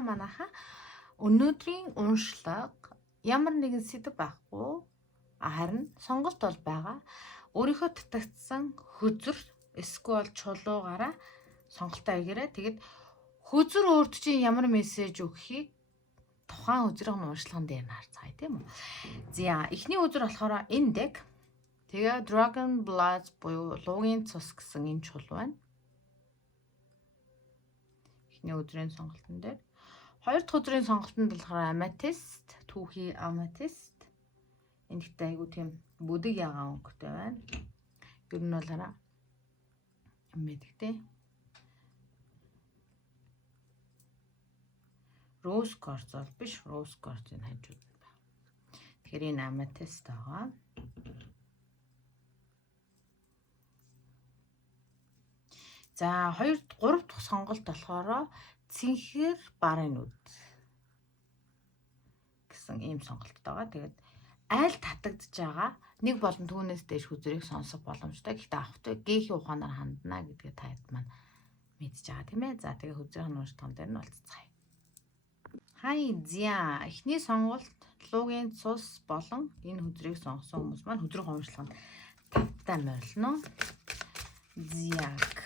манайха өнөөдрийн уншлага ямар нэгэн сэдв байхгүй. Харин сонголт бол байгаа. Өөрийнхөө татагдсан хөзөр эсвэл чулуугаараа сонголтоо хийгээрэй. Тэгэд хөзөр өөрт чинь ямар мессеж өгөхийг тухайн хөзрийн уншлаган дээр нь харцгаая тийм үү. За эхний хөзөр болохоор энэ deck. Тэгээ Dragon Blood буюу луугийн цус гэсэн энэ чулуу байна. Эхний өдрийн сонголтын дээр. Хоёр дахь өдрийн сонголтонд болохоор Amethyst, түүхий Amethyst. Энэ ихтэй айгу тийм бүдэг ягаан өнгөтэй байна. Ер нь бол хараа мэдэгтэй. Rose quartz бол биш, rose quartz-ын хажууд байна. Тэгэхээр энэ Amethyst байгаа. За 3 дахь сонголт болохоор цэнхэр барын нүд гэсэн ийм сонголт байгаа. Тэгээд айл татагдж байгаа нэг болон түүнээс дээш хүзрийг сонсох боломжтой. Гэхдээ авахтай гээхийн ухаанаар хандна гэдгээ таад маань мэдж байгаа тийм ээ. За тэгээ хүзрийн уншлаган дээр нь болцгаая. Хай зя эхний сонголт луугийн цус болон энэ хүзрийг сонгосон хүмүүс маань хүзрийн уншлаганд тавтай морилно. Зяг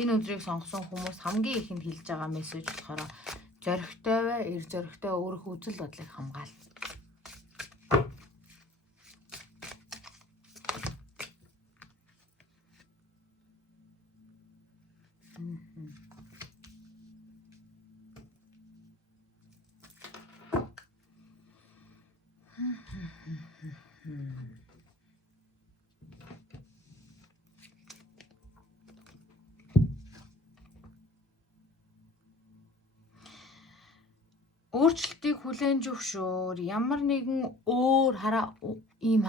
энэ өдрийг сонгосон хүмүүс хамгийн ихэнд хэлж байгаа мессеж болохоор зоригтой бай, эр зоригтой өөрийнхөө үзэл бодлыг хамгаална. Өөрчлөлтийг хүлээн зөвшөөр. Ямар нэгэн өөр ийм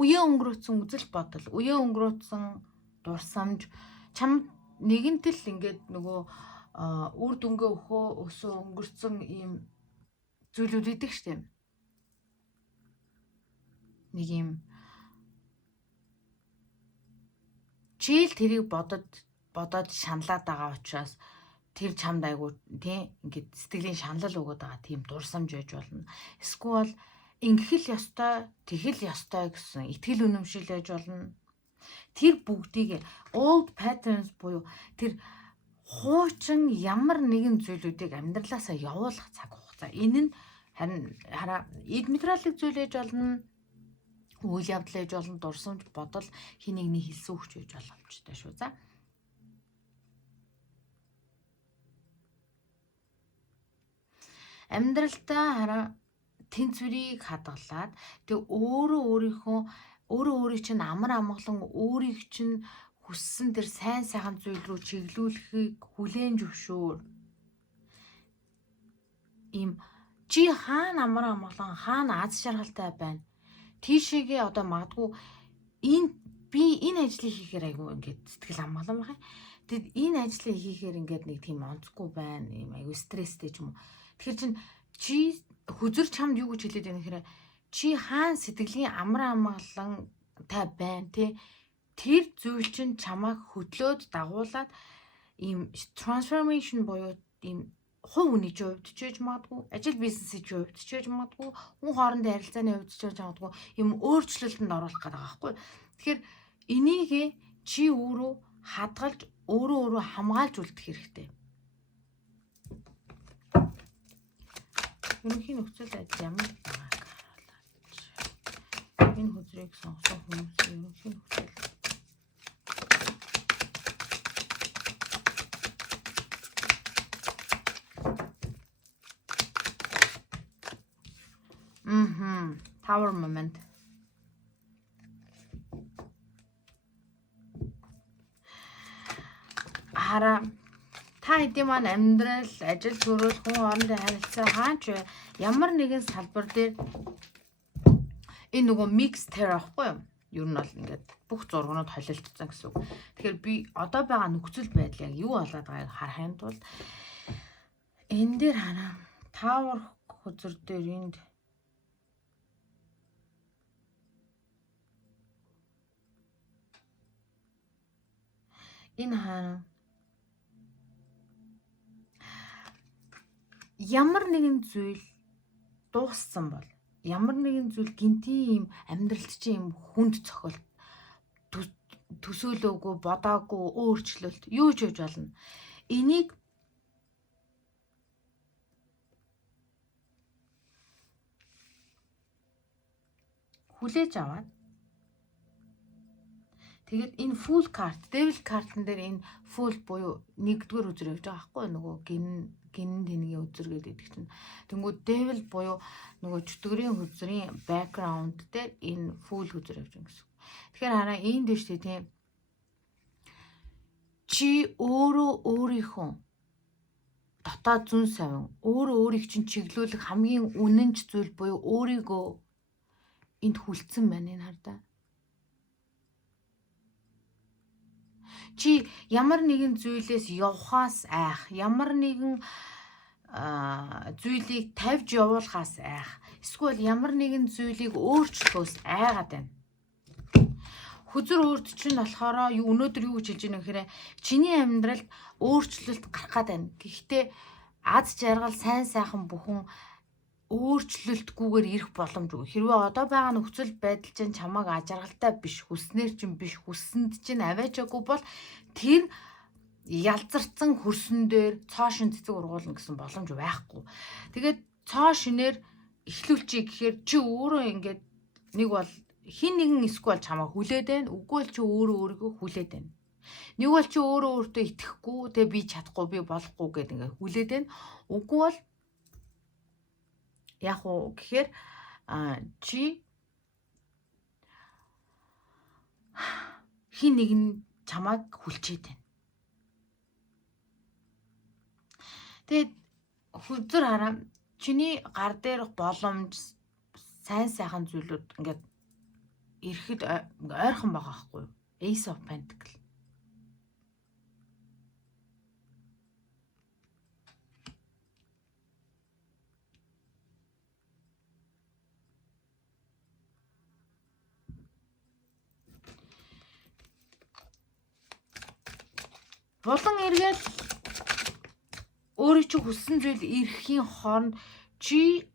үеийн өнгөрөөцсөн үзэл бодол, үеийн өнгөрөөцсөн дурсамж чам нэгэнтэл ингээд нөгөө үр дүнгээ өсөө өнгөрцөн ийм зүйлүүд идэг штеп. Нэг ийм чийл тэрийг бодоод шаналаад байгаа учраас тэр чамд айгу тий ингээд сэтгэлийн шанал өгöd байгаа тийм дурсамж байж болно. Эсвэл ингэхэл ёстой, тэгэл ёстой гэсэн итгэл үнэмшил байж болно. Тэр бүгдийг old patterns буюу тэр хуучин ямар нэгэн зүйлүүдийг амьдралаасаа явуулах цаг хугацаа. Энэ нь харин эд материалын зүйл ээж болно. Үйл явдал ээж болно, дурсамж, бодол, хин нэгний хэлсэн өгч байж боломжтой шүү. За амьдралдаа тэнцвэрийг хадгалаад тэг өөрийг чинь амар амгалан өөрийг чинь хүссэн тэр сайн сайхан зүйл рүү чиглүүлэхийг хүлээн зөвшөөр. Им чи хаана амар амгалан хаана аз жаргалтай байна. Тийшээгээ одоо магадгүй би энэ ажлыг хийхээр айгүй ингээд сэтгэл амгалан байна. Тэгэд энэ ажлыг хийхээр ингээд нэг тийм онцгүй байна. Ийм айгүй стресстэй ч юм уу. Тэгэхээр чи хүзэр чамд юу гэж хэлээд байна гэхээр чи хаан сэтгэлийн амар амгалан тай байна тий. Тэр зүйл чинь чамайг хөдлөөд дагуулад ийм трансформашн буюу ийм хувь хүний хувьд ч гэж магадгүй, ажил бизнесийн хувьд ч гэж магадгүй, хүн хоорондын харилцааны хувьд ч гэж магадгүй ийм өөрчлөлтөнд оруулах гэдэг байгаа байхгүй. Тэгэхээр энийг чи өөрөө хадгалж өөрөө хамгаалж үлдэх хэрэгтэй. Өнөөхийн нөхцөл байдал ямар байгааг харуулж энэ хүзрийг сонгосон хүмүүсийн өнөөхийн нөхцөл Tower moment. Та хэдийн маань амьдрал, ажил төрөл, хүн хоорондын харилцаа хаач ямар нэгэн салбар дээр энэ нөгөө mix тэр ахгүй юу? Ер нь бол ингээд бүх зургууд холилдсон гэсэн үг. Тэгэхээр би одоо байгаа нөхцөл байдал яг юу болоод байгааг харахын тулд энэ дээр Tower хүзэр дээр энд Энэ хаана ямар нэгэн зүйл дууссан бол ямар нэгэн зүйл гинтийн юм амьдралд чинь юм хүнд цохол төсөөлөөгүй бодоогүй өөрчлөлт юу ч хийж болно. Энийг хүлээж аваад тэгээд энэ full card, devil card-н дээр энэ full буюу нэгдүгээр үзэр явж байгаа байхгүй нөгөө гинэн тэнгийн үзэр гэдэг чинь. Тэнгүүд devil буюу нөгөө чөтгөрийн үзрийн background дээр энэ full үзэр явж байгаа гэсэн. Тэгэхээр хараа энэ дээр шүү дээ тийм. Чи өөрөө өөрийнхөө дотоод зүн совин өөрөө өөрийг чинь чиглүүлэх хамгийн үнэнч зүйл буюу өөрийгөө энд хүлцэн байна энэ хардаа. Чи ямар нэгэн зүйлээс явхаас айх, ямар нэгэн зүйлийг тавьж явуулахаас айх, эсвэл ямар нэгэн зүйлийг өөрчлөхөөс айгаад байна. Хүзэр өөрт чинь болохоор өнөөдөр юу гэж хэлж байна вэ гэхээр чиний амьдралд өөрчлөлт гарах гээд байна. Гэхдээ аз жаргал сайн сайхан бүхэн өөрчлөлтгүйгээр ирэх боломжгүй. Хэрвээ одоо байгаа нөхцөл байдал чинь чамайг ажаргалтай биш, хүснээр чинь биш, хүссэнд чинь аваачаагүй бол тэр ялзарцсан хөрсөн дээр цоо шин цэцэг ургуулна гэсэн боломж байхгүй. Тэгээд цоо шинээр эхлүүлчихье гэхээр чи өөрөө ингээд нэг бол хин нэгэн эсвэл чамайг хүлээд байна, үгүй бол чи өөрөө өөрийгөө хүлээд байна. Нэг бол чи өөрөө өөртөө итгэхгүй, тэгээ би чадахгүй, би болохгүй гэдэг ингээд хүлээд байна. Үгүй бол яг уу гэхээр чи хин нэг нь чамайг хүлчээд байна. Тэгээд хүзэр хараа чиний гар дээрх боломж сайн сайхан зүйлүүд ингээд ирэхэд ойрхон байгаа байхгүй юу? Ace of Pentacles. Булан эргээл өөрөө чи хүссэн зүйл ирэхийн хооронд чи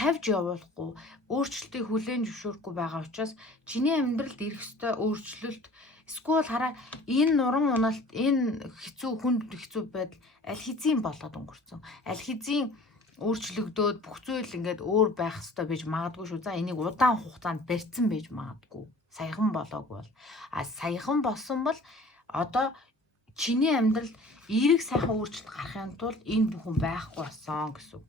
тавьж явуулахгүй, өөрчлөлтийг хүлээн зөвшөөрөхгүй байгаа учраас чиний амьдралд ирэх ёстой өөрчлөлт эсвэл хараа энэ нуран уналт, энэ хэцүү хүнд хэцүү байдал аль хэзээ болоод өнгөрцөн. Аль хэзээ өөрчлөгдөөд бүх зүйл ингээд өөр байх ёстой байж магадгүй шүү. За энийг удаан хугацаанд барьсан байж магадгүй. Саяхан болоогүй бол саяхан болсон бол одоо чиний амьдралд эерэг сайхан өөрчлөлт гарахын тулд энэ бүхэн байхгүй болсон гэсэн.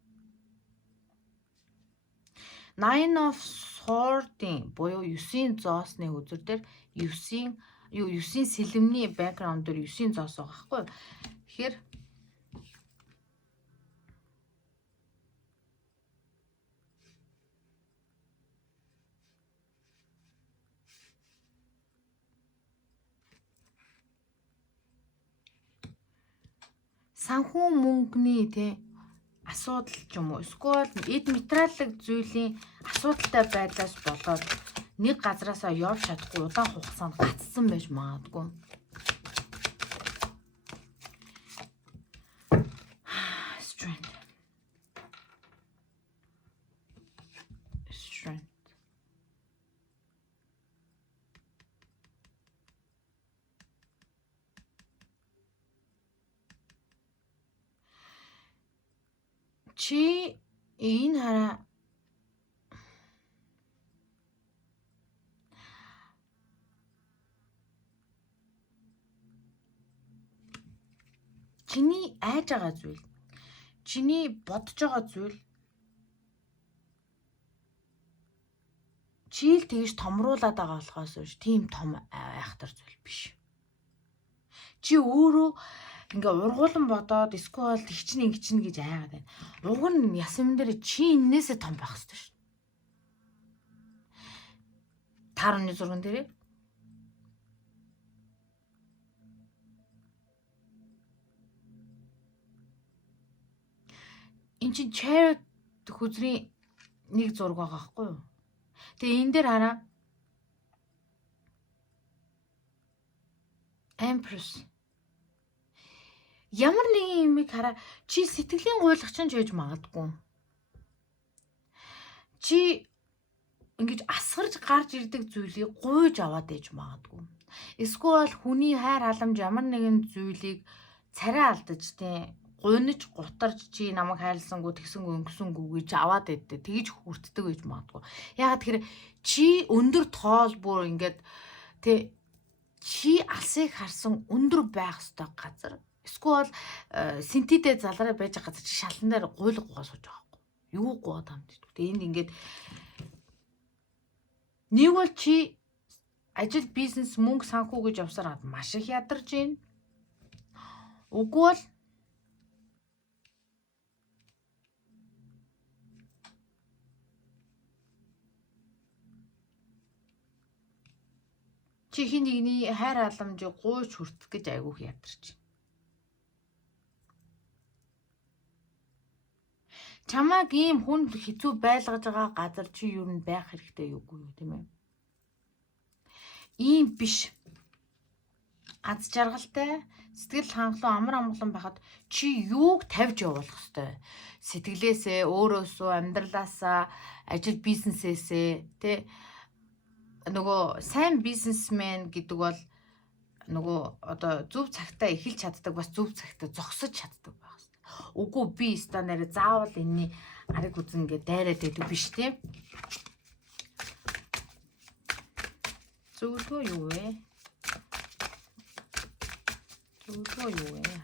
Nine of Swords-ийн буюу 9-ийн зоосны үзэр дээр 9-ийн сэлэмний background дээр 9-ийн зоос байгаа байхгүй. Тэгэхээр санхүү мөнгөний асуудал ч юм уу эсвэл эд материалын зүйлийн асуудалтай байдлаас болоод нэг газараасаа явж чадахгүй удаан хугацаанд гацсан байж магадгүй. Strength. Чи энэ хараа чиний айж байгаа зүйл, чиний бодож байгаа зүйл чийл тэгж томруулаад байгаа болохоос биш тийм том айхтар зүйл биш. Чи өөрөө ингээ ургуулan бодоод эсвэл тэгчин ингэж айгаад байна. Уг нь ясам дээр чи энээсээ том байх хэрэгтэй шүү. 5.6 дээр эн чин Chariot хүзрийн нэг зураг байгаа байхгүй юу? Тэгээ энэ дээр хараа Empress Ямар нэгэн юмыг хараа чи сэтгэлийн гуйлагч нь байж магадгүй. Чи ингэж асгарж гарч ирдэг зүйлийг гуйж аваад ээж магадгүй. Эсвэл хүний хайр халамж ямар нэгэн зүйлийг царай алдаж тий гуниж гутарж чи намайг хайрласангүй тэгсэнгүй өнгөсөнгөө гэж аваад байдэ. Тэгж хүртдэг байж магадгүй. Ягаад тэгэхээр чи өндөр тоол бүр ингээд тий чи алсыг харсан өндөр байх ёстой газар. Эсвэл синтедэ залраа байж байгаа газар чи шалан дээр гуйлга гоо сууж байгаа байхгүй. Юу гоо тамд. Тэгтээ энд ингээд нэг бол чи ажил бизнес мөнгө санхүү гэж явсараад маш их ядарч байна. Үгүй бол чи хин нэгний хайр халамжийг гуйж хүртэх гэж айгүйх ядарч байна. Чамайг ийм хүн хэцүү байлгаж байгаа газар чи юу н байх хэрэгтэй юугүй юу тийм ээ. Ийм биш. Аз жаргалтай, сэтгэл хангалуун амар амгалан байхад чи юуг тавьж явуулах ёстой. Сэтгэлээсээ, өөрөөсөө, амьдралаасаа, ажил бизнесээсээ тий нөгөө сайн бизнесмен гэдэг бол нөгөө одоо зөв цагтаа эхэлж чаддаг бас зөв цагтаа зогсож чаддаг байх хэрэгтэй. Үгүй би станаар заавал энэний ариг үзэн ингээд дайраад байдаг биш тий. Зөвлөгөө юу вэ? Зөвлөгөө юу вэ?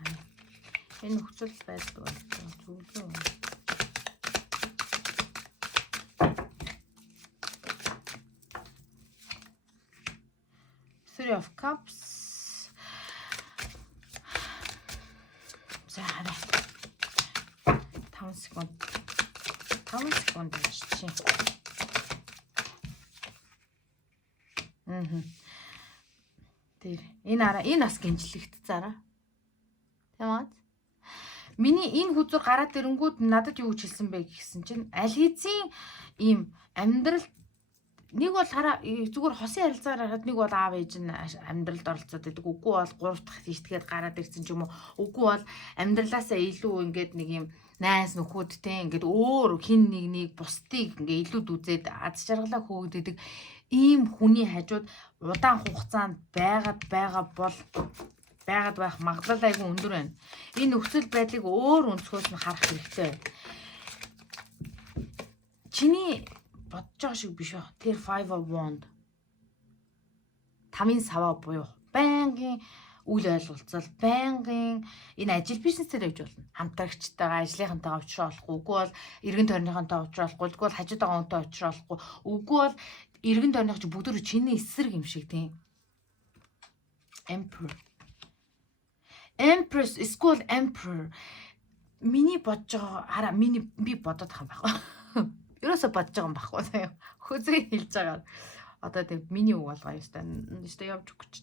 Энэ нөхцөл байдал бол зөвлөгөө. Three of Cups. За хараа. 5 секунд. 5 секунд чи. Тэр энэ бас гинжлэгт зараа. Тийм үү? Миний энэ хүзүр гараад ирэнгүүд надад юу гэж хэлсэн бэ гэсэн чинь аль хэзээ ийм амьдрал нэг бол хараа зүгээр хосын харилцаагаар харахад нэг бол аав ээж нь амьдралд оролцоод байдаг. Үгүй бол 3 дахь тийшгээд гараад ирсэн ч юм уу. Үгүй бол амьдралаасаа илүү ингээд нэг юм найз нөхөд те ингээд өөр хин нэгнийг бусдыг ингээд илүүд үзээд аз жаргалаа хөөгдөдөг ийм хүний хажууд удаан хугацаанд байгаад байх магадлал айгүй өндөр байна. Энэ нөхцөл байдлыг өөр өнцгөөс нь харах хэрэгтэй. Чиний бодож байгаа шиг биш үү? Тэр 5 of Wand. Тамийн саваа буюу байнгын үйл ойлголцол, байнгын энэ ажил бизнесээр явж болно. Хамтрагчтайгаа, ажлынхантайгаа уулзрахгүй, үгүй бол эргэн тойрныхантай уулзрахгүй, үгүй бол хажууд байгаа хүнтэй уулзрахгүй, үгүй бол эргэн тойрных чи бүгд чиний эсрэг юм шиг тийм. Empress, school emperor. Миний бодож байгаа хараа би бодоод байгаа юм байхгүй. Ерөөсө бодож байгаа юм байхгүй сая. Хөөзрийг хэлж байгаа. Одоо тийм миний үг болгоо ёстой. Ёстой явж өгч.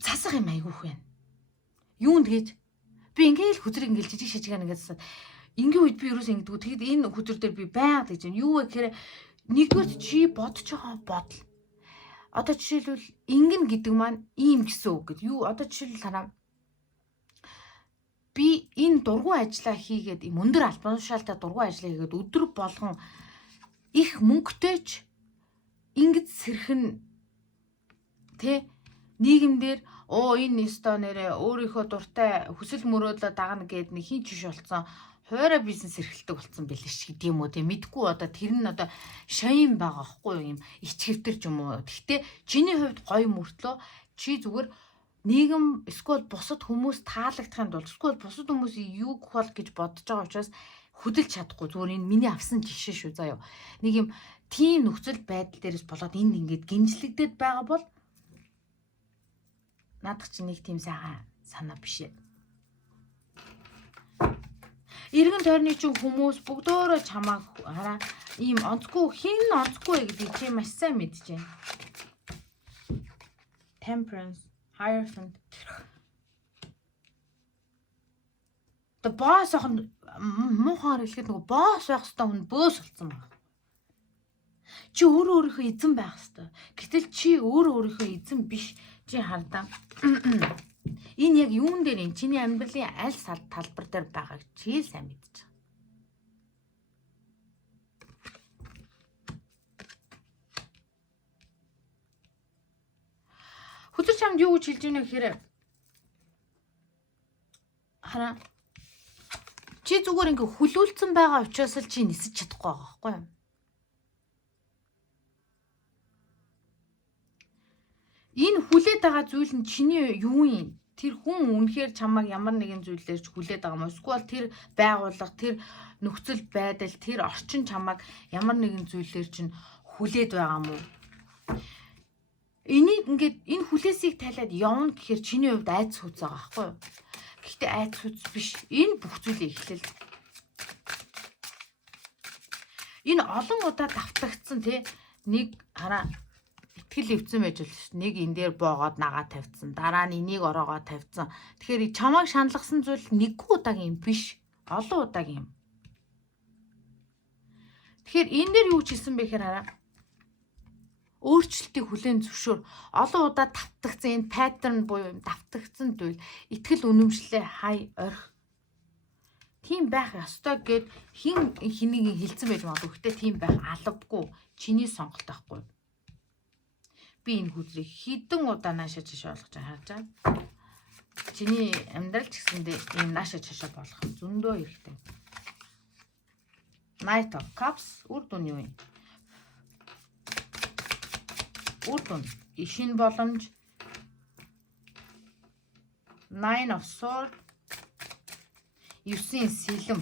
Цасах юм айгүйх байна. Юунд гэж би ингээл хөзрийг ингээл жижиг шижигэн ингээд засаад ингийн үед би ерөөсө ингэдэггүй. Тэгэд энэ хөзөр дээр би байнга гэж байна. Юу вэ гэхээр нэгдүгээр чи бодож байгаа бодол. Одоо жишээлбэл ингэн гэдэг маань ийм гэсэн үг гэд. Юу одоо жишээлбэл хараа би энэ дургуй ажиллаа хийгээд юм өндөр албан тушаалтай дургуй ажиллаа хийгээд өдөр болгон их мөнгөтэйч ингэж сэрхэн тэ нийгэмдэр энэ нэстэ нэрэ өөрийнхөө дуртай хүсэл мөрөөдлөө дагна гэд нэг хин чиш болцсон хуурай бизнес эрхэлдэг болсон байл ш гэдэг юм уу тийм мэдгүй одоо тэр нь одоо шоин байгаа хгүй юм ичгэвтэрч юм уу. Гэхдээ чиний хувьд гоё мөртлөө чи зүгээр нийгэм эсвэл бусад хүмүүс таалагдахын тулд эсвэл бусад хүмүүсийн юу гэх бол гэж бодож байгаа учраас хөдөлж чадахгүй зүгээр энэ миний авсан жишээ шүү заяа. Нэг юм тийм нөхцөл байдал дээрээс болоод энд ингээд гинжлэгдээд байгаа бол наадах чи нэг тийм сайхан санаа биш ээ. Эргэн тойрны чинь хүмүүс бүгдөөрөө чамааг хараа ийм онцгүй хин онцгүй гэдгийг чи маш сайн мэдэж байна. Temperance, Hierophant. The boss охин муухаар хэлэхэд нөгөө босс байх хэвээр хүн бөөс болсон байна. Чи өөрөө өөрийнхөө эзэн байх хэвээр. Гэтэл чи өөрөө өөрийнхөө эзэн биш. Чи хардаа. Энэ яг юун дээр энэ чиний амьдралын аль талбар дээр байгааг чи сайн мэдчихэж байгаа. Хүсэж чамд юу гэж хэлж ийнэ гэхээр хараа чи зүгээр ингээ хүлүүлсэн байгаа учраас л чи нисэж чадахгүй байгаа байхгүй юу? Энэ хүлээд байгаа зүйл нь чиний юу юм? Тэр хүн үнэхээр чамайг ямар нэгэн зүйлээр ч хүлээд байгаа юм уу? Эсвэл тэр байгууллага, тэр нөхцөл байдал, тэр орчин чамайг ямар нэгэн зүйлээр чинь хүлээд байгаа юм уу? Энийг ингээд энэ хүлээсийг тайлаад явна гэхээр чиний хувьд айц хүз байгаа байхгүй юу? Гэхдээ айц хүз биш. Энэ бүх зүйлээ эхлэл. Энэ олон удаа давтагдсан тий нэг хараа итгэл өвцөн байж л ш. Нэг энэ дээр боогоод нагаа тавьсан. Дараа нь энийг ороогоо тавьсан. Тэгэхээр чамайг шаналгасан зүйл нэггүй удаагийн биш. Олон удаагийн юм. Тэгэхээр энэ дээр юу ч хэлсэн бэ гэхээр хараа өөрчлөлтийг хүлээн зөвшөөр. Олон удаа давтагдсан энэ паттерн буюу давтагдсан зүйл итгэл үнэмшлээ хай орхи. Тийм байх ёстой гэд хэнийг хэлсэн байж магадгүй. Гэхдээ тийм байх албагүй. Чиний сонголт байхгүй. Би энэ хүзрийг хідэн удаа наашаа чашаа болгож харж байгаа. Чиний амьдрал ч гэсэндээ ийм наашаа чашаа болгох зөндөө хэрэгтэй. Knight of Cups үр дүн юу юм? Үр дүн ишин боломж. Nine of Swords 9 сэлэм.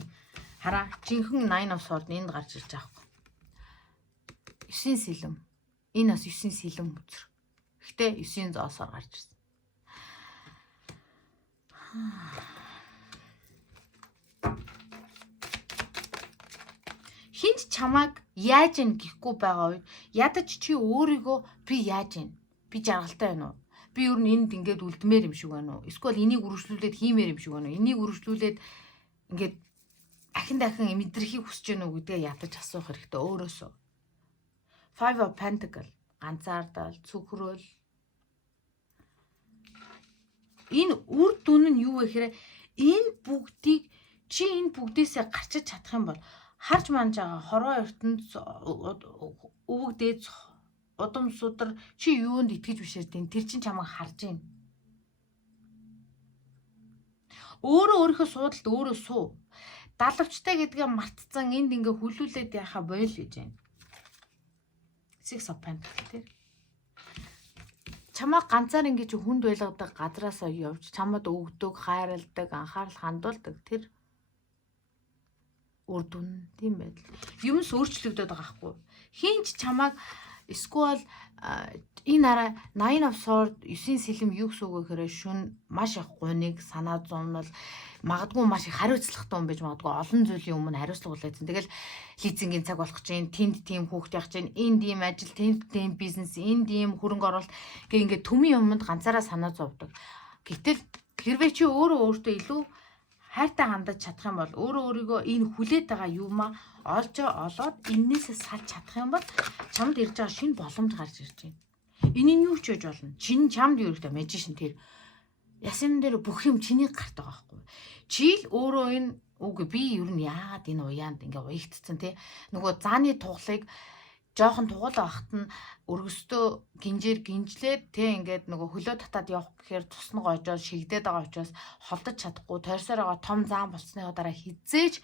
Хараа жинхэнэ Nine of Swords энд гарч ирж байгаа юм. 9 сэлэм. Энэ бас 9 сэлэм үзэр. Гэтэ 9 зоосоор гарч ирсэн. Хинч чамайг яаж ийн гэхгүй байгаа үед ядаж чи өөрийгөө би яаж ийн? Би жаргалтай байна уу? Би юу нэнд ингээд үлдмээр юм шиг байна уу? Эсвэл энийг үргэлжлүүлээд хиймээр юм шиг байна уу? Энийг үргэлжлүүлээд ингээд дахин мэдрахийг хүсэж байна уу гэдгээ ядаж асуух хэрэгтэй өөрөөсөө. Five of Pentacles ганцаардал, цөхрөөл. Энэ үр дүн нь юу вэ гэхээр энэ бүгдийг чи энэ бүгдээсээ гарчиж чадах юм бол харж манж байгаа хорвоо ертөнд өвөг дээд удам судар чи юунд итгэж бишэрдیں۔ Тэр чин чамайг харж байна. Өөрийнхөө суудалд өөрөө суу. Далавчтай гэдгээ мартцсан энд ингээ хүлүүлээд яхаа бойл гэж байна. Six of Pentacles тийм. Чамайг ганцаар ингэж хүнд байлгадаг газраасаа явж чамд өгдөг, хайрладаг, анхаарал хандуулдаг тэр үр дүн тийм байдал. Юмс өөрчлөгдөд байгаа хгүй. Хинч чамайг эсвэл энэ арай Nine of Swords 9 сэлэм юу гэсэн үг вэ гэхээр шүн маш их гуниг санаа зовнол магадгүй маш их хариуцлагатай хүн байж магадгүй олон зүйлийн өмнө хариуцлага үлээсэн. Тэгэл лизингийн цаг болох чинь тэнд тийм хүүхд явах чинь энд ийм ажил тэнд тийм бизнес энд ийм хөрөнгө оруулалт гэх ингээд төмийн өмнөд ганцаараа санаа зовдөг. Гэтэл хэрвээ чи өөртөө илүү хайртай хандаж чадах юм бол өөрийгөө энэ хүлээд байгаа юмаа олоод эннээсээ салж чадах юм бол чамд ирж байгаа шинэ боломж гарч ирж байна. Энэ нь юу ч гэж болно. Чамд юу гэдэг магишн тэр ясан дээр бүх юм чиний гарт байгаа байхгүй. Чи л өөрөө энэ үгүй би ер нь яагаад энэ уяанд ингээ уягдцсан те нөгөө зааны тугалыг жоохон тугал авахт нь өргөстөө гинжээр гинжлээд те ингээд нөгөө хөлөө татаад явах гэхээр цусна гойжоо шигдээд байгаа учраас холдож чадахгүй тойрсоор байгаа том заан болсны дараа хизээж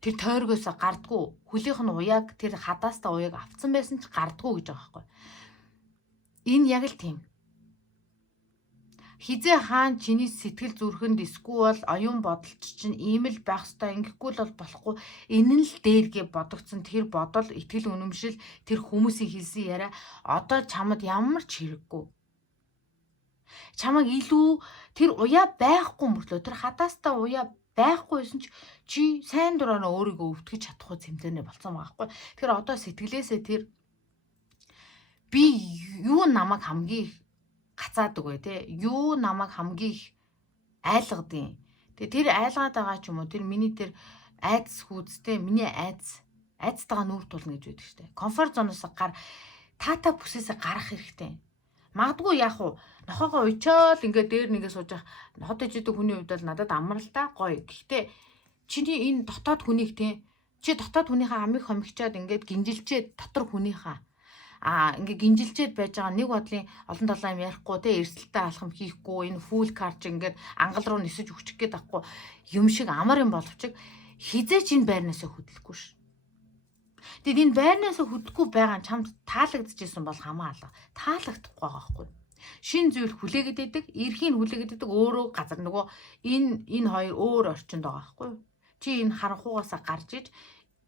тэр тойргоосоо гардггүй хөлийнх нь уяаг тэр хадаастаа уяаг авцсан байсан ч гардггүй гэж байгаа байхгүй. Энэ яг л тийм. Хизээ хаан чиний сэтгэл зүрхэнд эсвэл оюун бодолч чинь ийм л байх ёстой ингэхгүй л болохгүй энэ нь л дээргээ бодогдсон тэр бодол итгэл үнэмшил тэр хүмүүсийн хэлсэн яриа одоо чамд ямар ч хэрэггүй. Чамайг илүү тэр уяа байхгүй мөртлөө тэр хадаастаа уяа байхгүйсэн чи сайн дураараа өөрийгөө өвтгөж чадахгүй зэмлэнэ болсон байгаа байхгүй. Тэгэхээр одоо сэтгэлээсээ тэр би юу намайг хамгийн гацаадаг вэ те юу намайг хамгийн их айлгадیں۔ Тэгээ тэр айлгаад байгаа ч юм уу тэр миний тэр айдас хүүдстэй миний айдастайгаа нүүр тулна гэж байдаг штэ. Комфорт зоноос гар таата бүсээсээ гарах хэрэгтэй. Магадгүй яах вэ? Нохоогоо уйчаал ингээд дээр нэгээ сууж ах хот ижидэг хүний хувьд бол надад амар л та гоё. Гэхдээ чиний энэ дотоод хүнийг тий чи дотоод хүнийхээ амийг хомигчаад ингээд гинжилчээд дотор хүнийхээ ингээ гинжилчээд байж байгаа нэг бодлын олон талаа юм ярихгүй те эрсдэлтэй алхам хийхгүй энэ фул карч ингээд ангал руу нисэж өгчих гээд байхгүй юм шиг амар юм боловч хизээч энэ байрнаасаа хөдлөхгүй ш. Тэгэд энэ байрнаасаа хөдлөхгүй байгаа чамд таалагдчихсэн бол хамаа алга. Таалагдахгүй байгаа байхгүй. Шин зүйл хүлээгээд идэг, эрхийн хүлээгээд идэг өөрөө газар нөгөө энэ хоёр өөр орчинд байгаа байхгүй. Чи энэ харанхуугаасаа гарч иж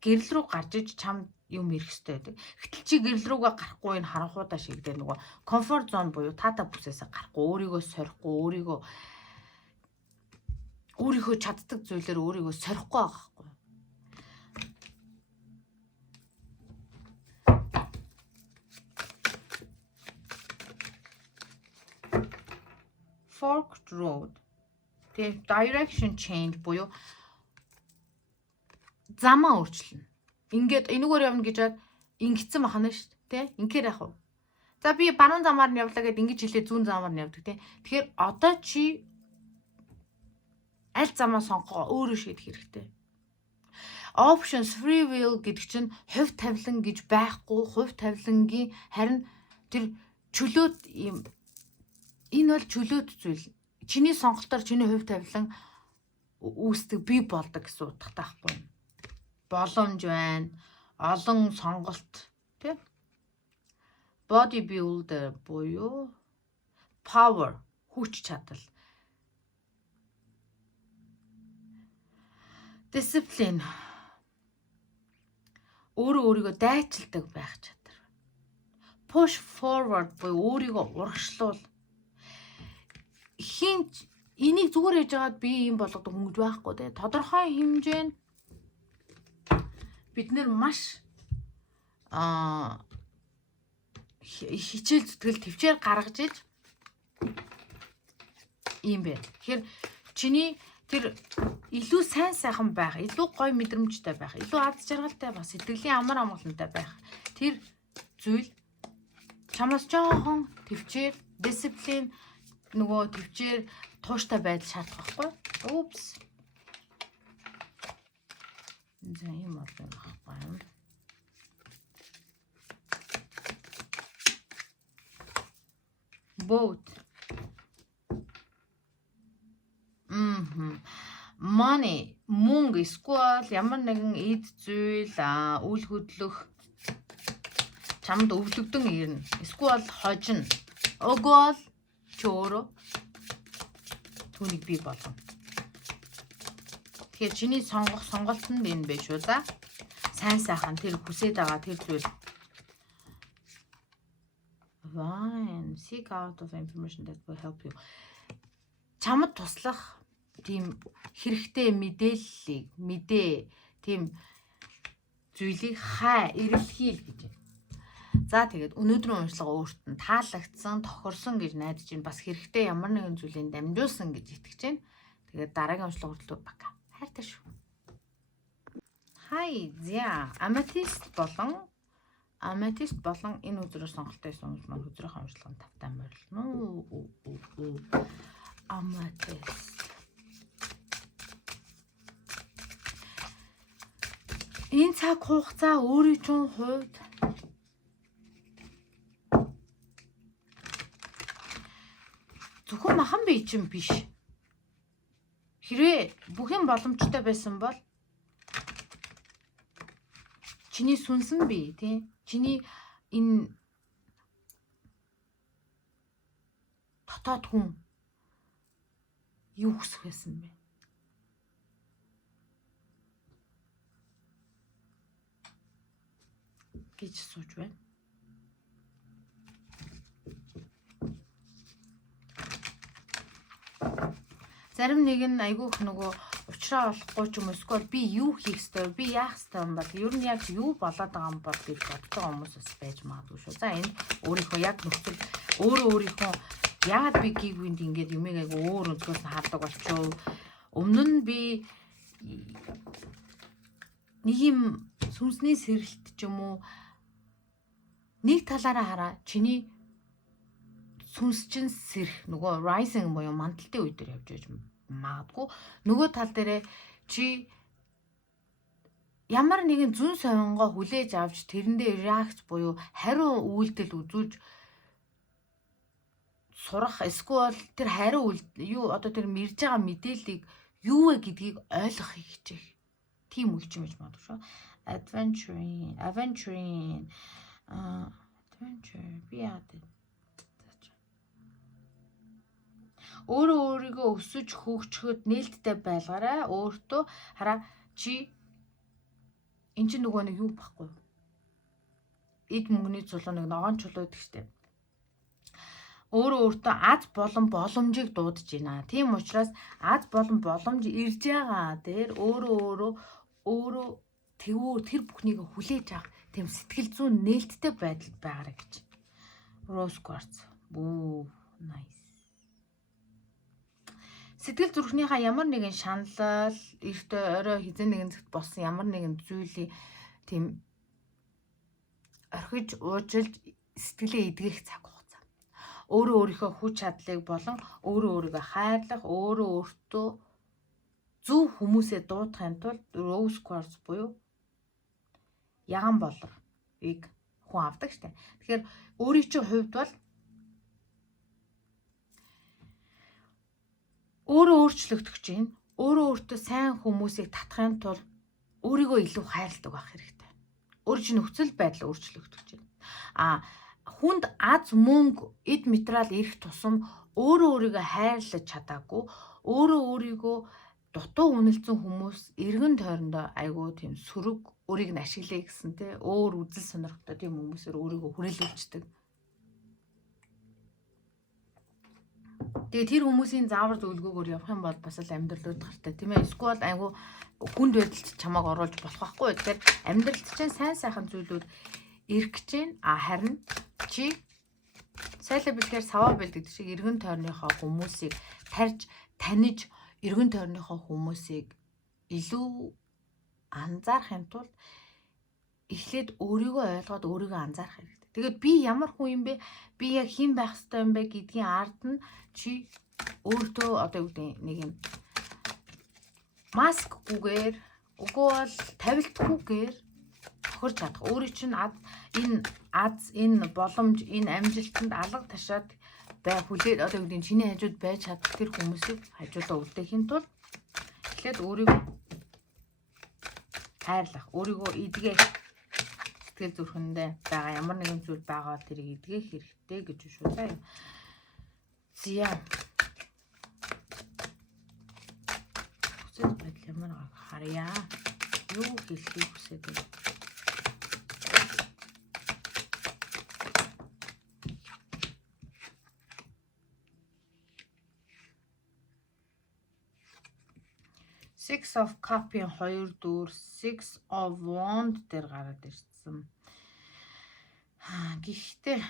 гэрэл рүү гарч иж чамд юм ирэх хэрэгтэй байдаг. Гэтэл чи гэрэл рүүгээ гарахгүй энэ харанхуудаа шигдээ нөгөө комфорт зон буюу таата бүсээсээ гарахгүй өөрийгөө сорихгүй өөрийгөө чаддаг зүйлээр өөрийгөө сорихгүй байгаа байхгүй. Forked road. Тэгээ direction change буюу замаа өөрчлөнө. Ингээд энүүгээр явна гэж бод ингэсэн бахна шүү дээ. Тэ? Инхээр яах вэ? За би баруун замаар нь явлаа гэд ингэж хэлээ зүүн замаар нь явдаг тий. Тэгэхээр одоо чи аль замаа сонгоо өөрөө шийдэх хэрэгтэй. Options free will гэдэг чинь хувь тавилан гэж байхгүй, хувь тавилангийн харин тэр чөлөөт юм энэ бол чөлөөт зүйл. Чиний сонголтоор чиний хувь тавилан үүсдэг бий болдог гэсэн утгатай байхгүй. Боломж байна, олон сонголт, тий? Bodybuilder буюу power, хүч чадал. Discipline. Өөрийгөө дайчилдаг байх чадвар. Push forward буюу өөрийгөө урагшлуул. Хинч энийг зүгээр хийж байгаад би юм болгодог хүн гэж байхгүй тий. Тодорхой хэмжээнд бид нэр маш хичээл зүтгэл төвчээр гаргаж иж юм бэ. Тэгэхээр чиний тэр илүү сайн сайхан байх, илүү гоё мэдрэмжтэй байх, илүү аз жаргалтай байх, сэтгэлийн амар амгалантай байх. Тэр зүйл чамаас жоохон төвчээр, дисциплин нөгөө төвчээр тууштай байдал шаардах байхгүй. Oops. За юм бол юм байхгүй. Boat. Money, мөнгө, эсвэл ямар нэгэн эд зүйл, үйл хөдлөх чамд өвлөгдөн ирнэ. Эсвэл хожно. Өгөөл чи өөрөө түүнийг бий болгоно. Тэгэхээр чиний сонгох сонголт нь энэ байх шүү да. Сайн сайхан тэр хүсэж байгаа тэр зүйл. Fine. Seek out of information that will help you. Чамд туслах тийм хэрэгтэй мэдээ тийм зүйлийг эрэлхийл гэж байна. За тэгээд өнөөдрийн уншлага өөрт нь таалагдсан, тохирсон гэж найдаж байна. Бас хэрэгтэй ямар нэгэн зүйлийг дамжуулсан гэж итгэж байна. Тэгээд дараагийн уншлага хүртэл бака. Хайртай шүү. Хай, за аметист болон энэ үзрээр сонголттой хүмүүс маань үзрийн уншлагын тавтай морилно. Аметист. Энэ цаг хугацаа өөрийн хувьд зөвхөн махан бие чинь биш. Хэрвээ бүх юм боломжтой байсан бол чиний сүнсэн бие тий чиний энэ дотоод хүн юу хүсэх байсан бэ? Гэж сууж байна. Зарим нэг нь айгүйх нөгөө уучраа болохгүй ч юм уу эсвэл би юу хийх ёстой, би яах ёстой юм бол ер нь яг юу болоод байгаа юм бол гэж боддог хүмүүс бас байж магадгүй шүү. За энэ өөрийнхөө яг нөхцөл өөрийнхөө яагаад би гівэнд ингэж юмыг айгүй өөр өнцгөөс нь хардаг болчихоо. Өмнө нь би нэг юм сүнсний сэрэлт ч юм уу нэг талаараа хараа чиний сүнсчин сэрх нөгөө rising буюу мандалтын үе дээр явж магадгүй. Нөгөө тал дээрээ чи ямар нэгэн зүн совингоо хүлээж авч тэрэндээ реакц буюу хариу үйлдэл үзүүлж сурах эсвэл тэр хариу юу одоо тэр мэрж байгаа мэдээллийг юу вэ гэдгийг ойлгохыг хичээх. Тийм үе ч юм гэж магадгүй шүү. Adventure би яагаад өөрөө өөрийгөө өсөж хөгжөхөд нээлттэй байлгаарай. Өөртөө хараа чи эн чинь нөгөө нэг юу баггүй. Эд мөнгөний чулуу нэг ногоон чулуу гэдэг штеп. Өөрөө өөртөө аз болон боломжийг дуудаж байна. Тийм учраас аз болон боломж ирж байгаа дээр өөрөө тэр бүхнийг хүлээж авах тийм сэтгэл зүйн нээлттэй байдал байгаарай гэж. Rose quartz. Nice. Сэтгэл зүрхнийхаа ямар нэгэн шаналл, эрт орой хизээ нэгэн цагт болсон ямар нэгэн зүйлийг тийм орхиж уужилж сэтгэлээ эдгэх цаг хугацаа. Өөрөө өөрийнхөө хүч чадлыг болон өөрийгөө хайрлах, өөртөө зөв хүмүүсээ дуудахын тулд rose quartz буюу яган болрыг хүн авдаг штэ. Тэгэхээр өөрийн чинь хувьд бол өөрөө өөрчлөгдөх чинь өөртөө сайн хүмүүсийг татахын тулд өөрийгөө илүү хайрладаг байх хэрэгтэй. Өөр чинь нөхцөл байдал өөрчлөгдөх чинь. Хүнд аз мөнгө, эд материал ирэх тусам өөрийгөө хайрлаж чадаагүй, өөрийгөө дутуу үнэлсэн хүмүүс эргэн тойрондоо айгүй тийм сөрөг өөрийг нь ашиглая гэсэн те өөр үзэл сонирхтой тийм хүмүүсээр өөрийгөө хүрээлүүлждэг. Тэгээ тэр хүмүүсийн заавар зөвлгөөгөөр явах юм бол бас л амьдралд гартай тийм ээ. Эсвэл айгүй хүнд байдалд чамааг оруулж болох байхгүй. Тэгэхээр амьдралд чинь сайн сайхан зүйлүүд ирэх гэж байна. Харин чи сайлаа бэлгээр саваа бэлдэх шиг эргэн тойрныхоо хүмүүсийг таниж эргэн тойрныхоо хүмүүсийг илүү анзаарахын тулд эхлээд өөрийгөө ойлгоод өөрийгөө анзаарах хэрэгтэй. Тэгээд би ямар хүн юм бэ? Би яг хэн байх ёстой юм бэ гэдгийн ард нь чи өөртөө одоо юу гэдэг нэг юм маскгүйгээр үгүй бол тавилтгүйгээр тохирч чадах. Өөрийн чинь энэ боломж, энэ амжилтанд алга ташаад хүлээд одоо юу гэдэг чиний хажууд байж чадах тэр хүмүүсийг хажуудаа үлдээхийн тулд эхлээд өөрийгөө хайрлах, өөрийгөө эдгэх, сэтгэл зүрхэндээ байгаа ямар нэгэн зүйл байгаа бол тэрийг эдгэх хэрэгтэй гэж шуулаа. Зя. Хүсэж байдал ямар харъя. Юу хэлхийг хүсэж байна. Six of Cup-ийн 2 дүр, Six of Wand дээр гараад ирсэн. Гэхдээ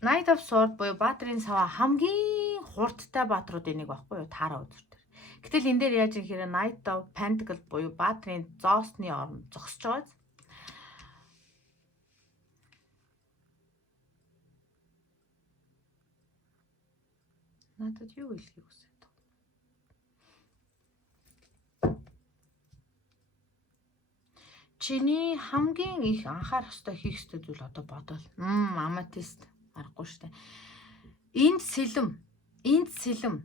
Knight of Sword буюу баатрын сава хамгийн хурдтай баатруудын нэг байхгүй юу? Таараа үзэр дээр. Гэтэл энэ дээр яаж юм хэрэг Knight of Pentacle буюу баатрын зоосны орн зогсож байгаа. Надад юу хэлхийг хүсэж байна? Чиний хамгийн их анхаарах ёстой хийх ёстой зүйл одоо бодвол amethyst аргагүй штэ. Энд сэлэм.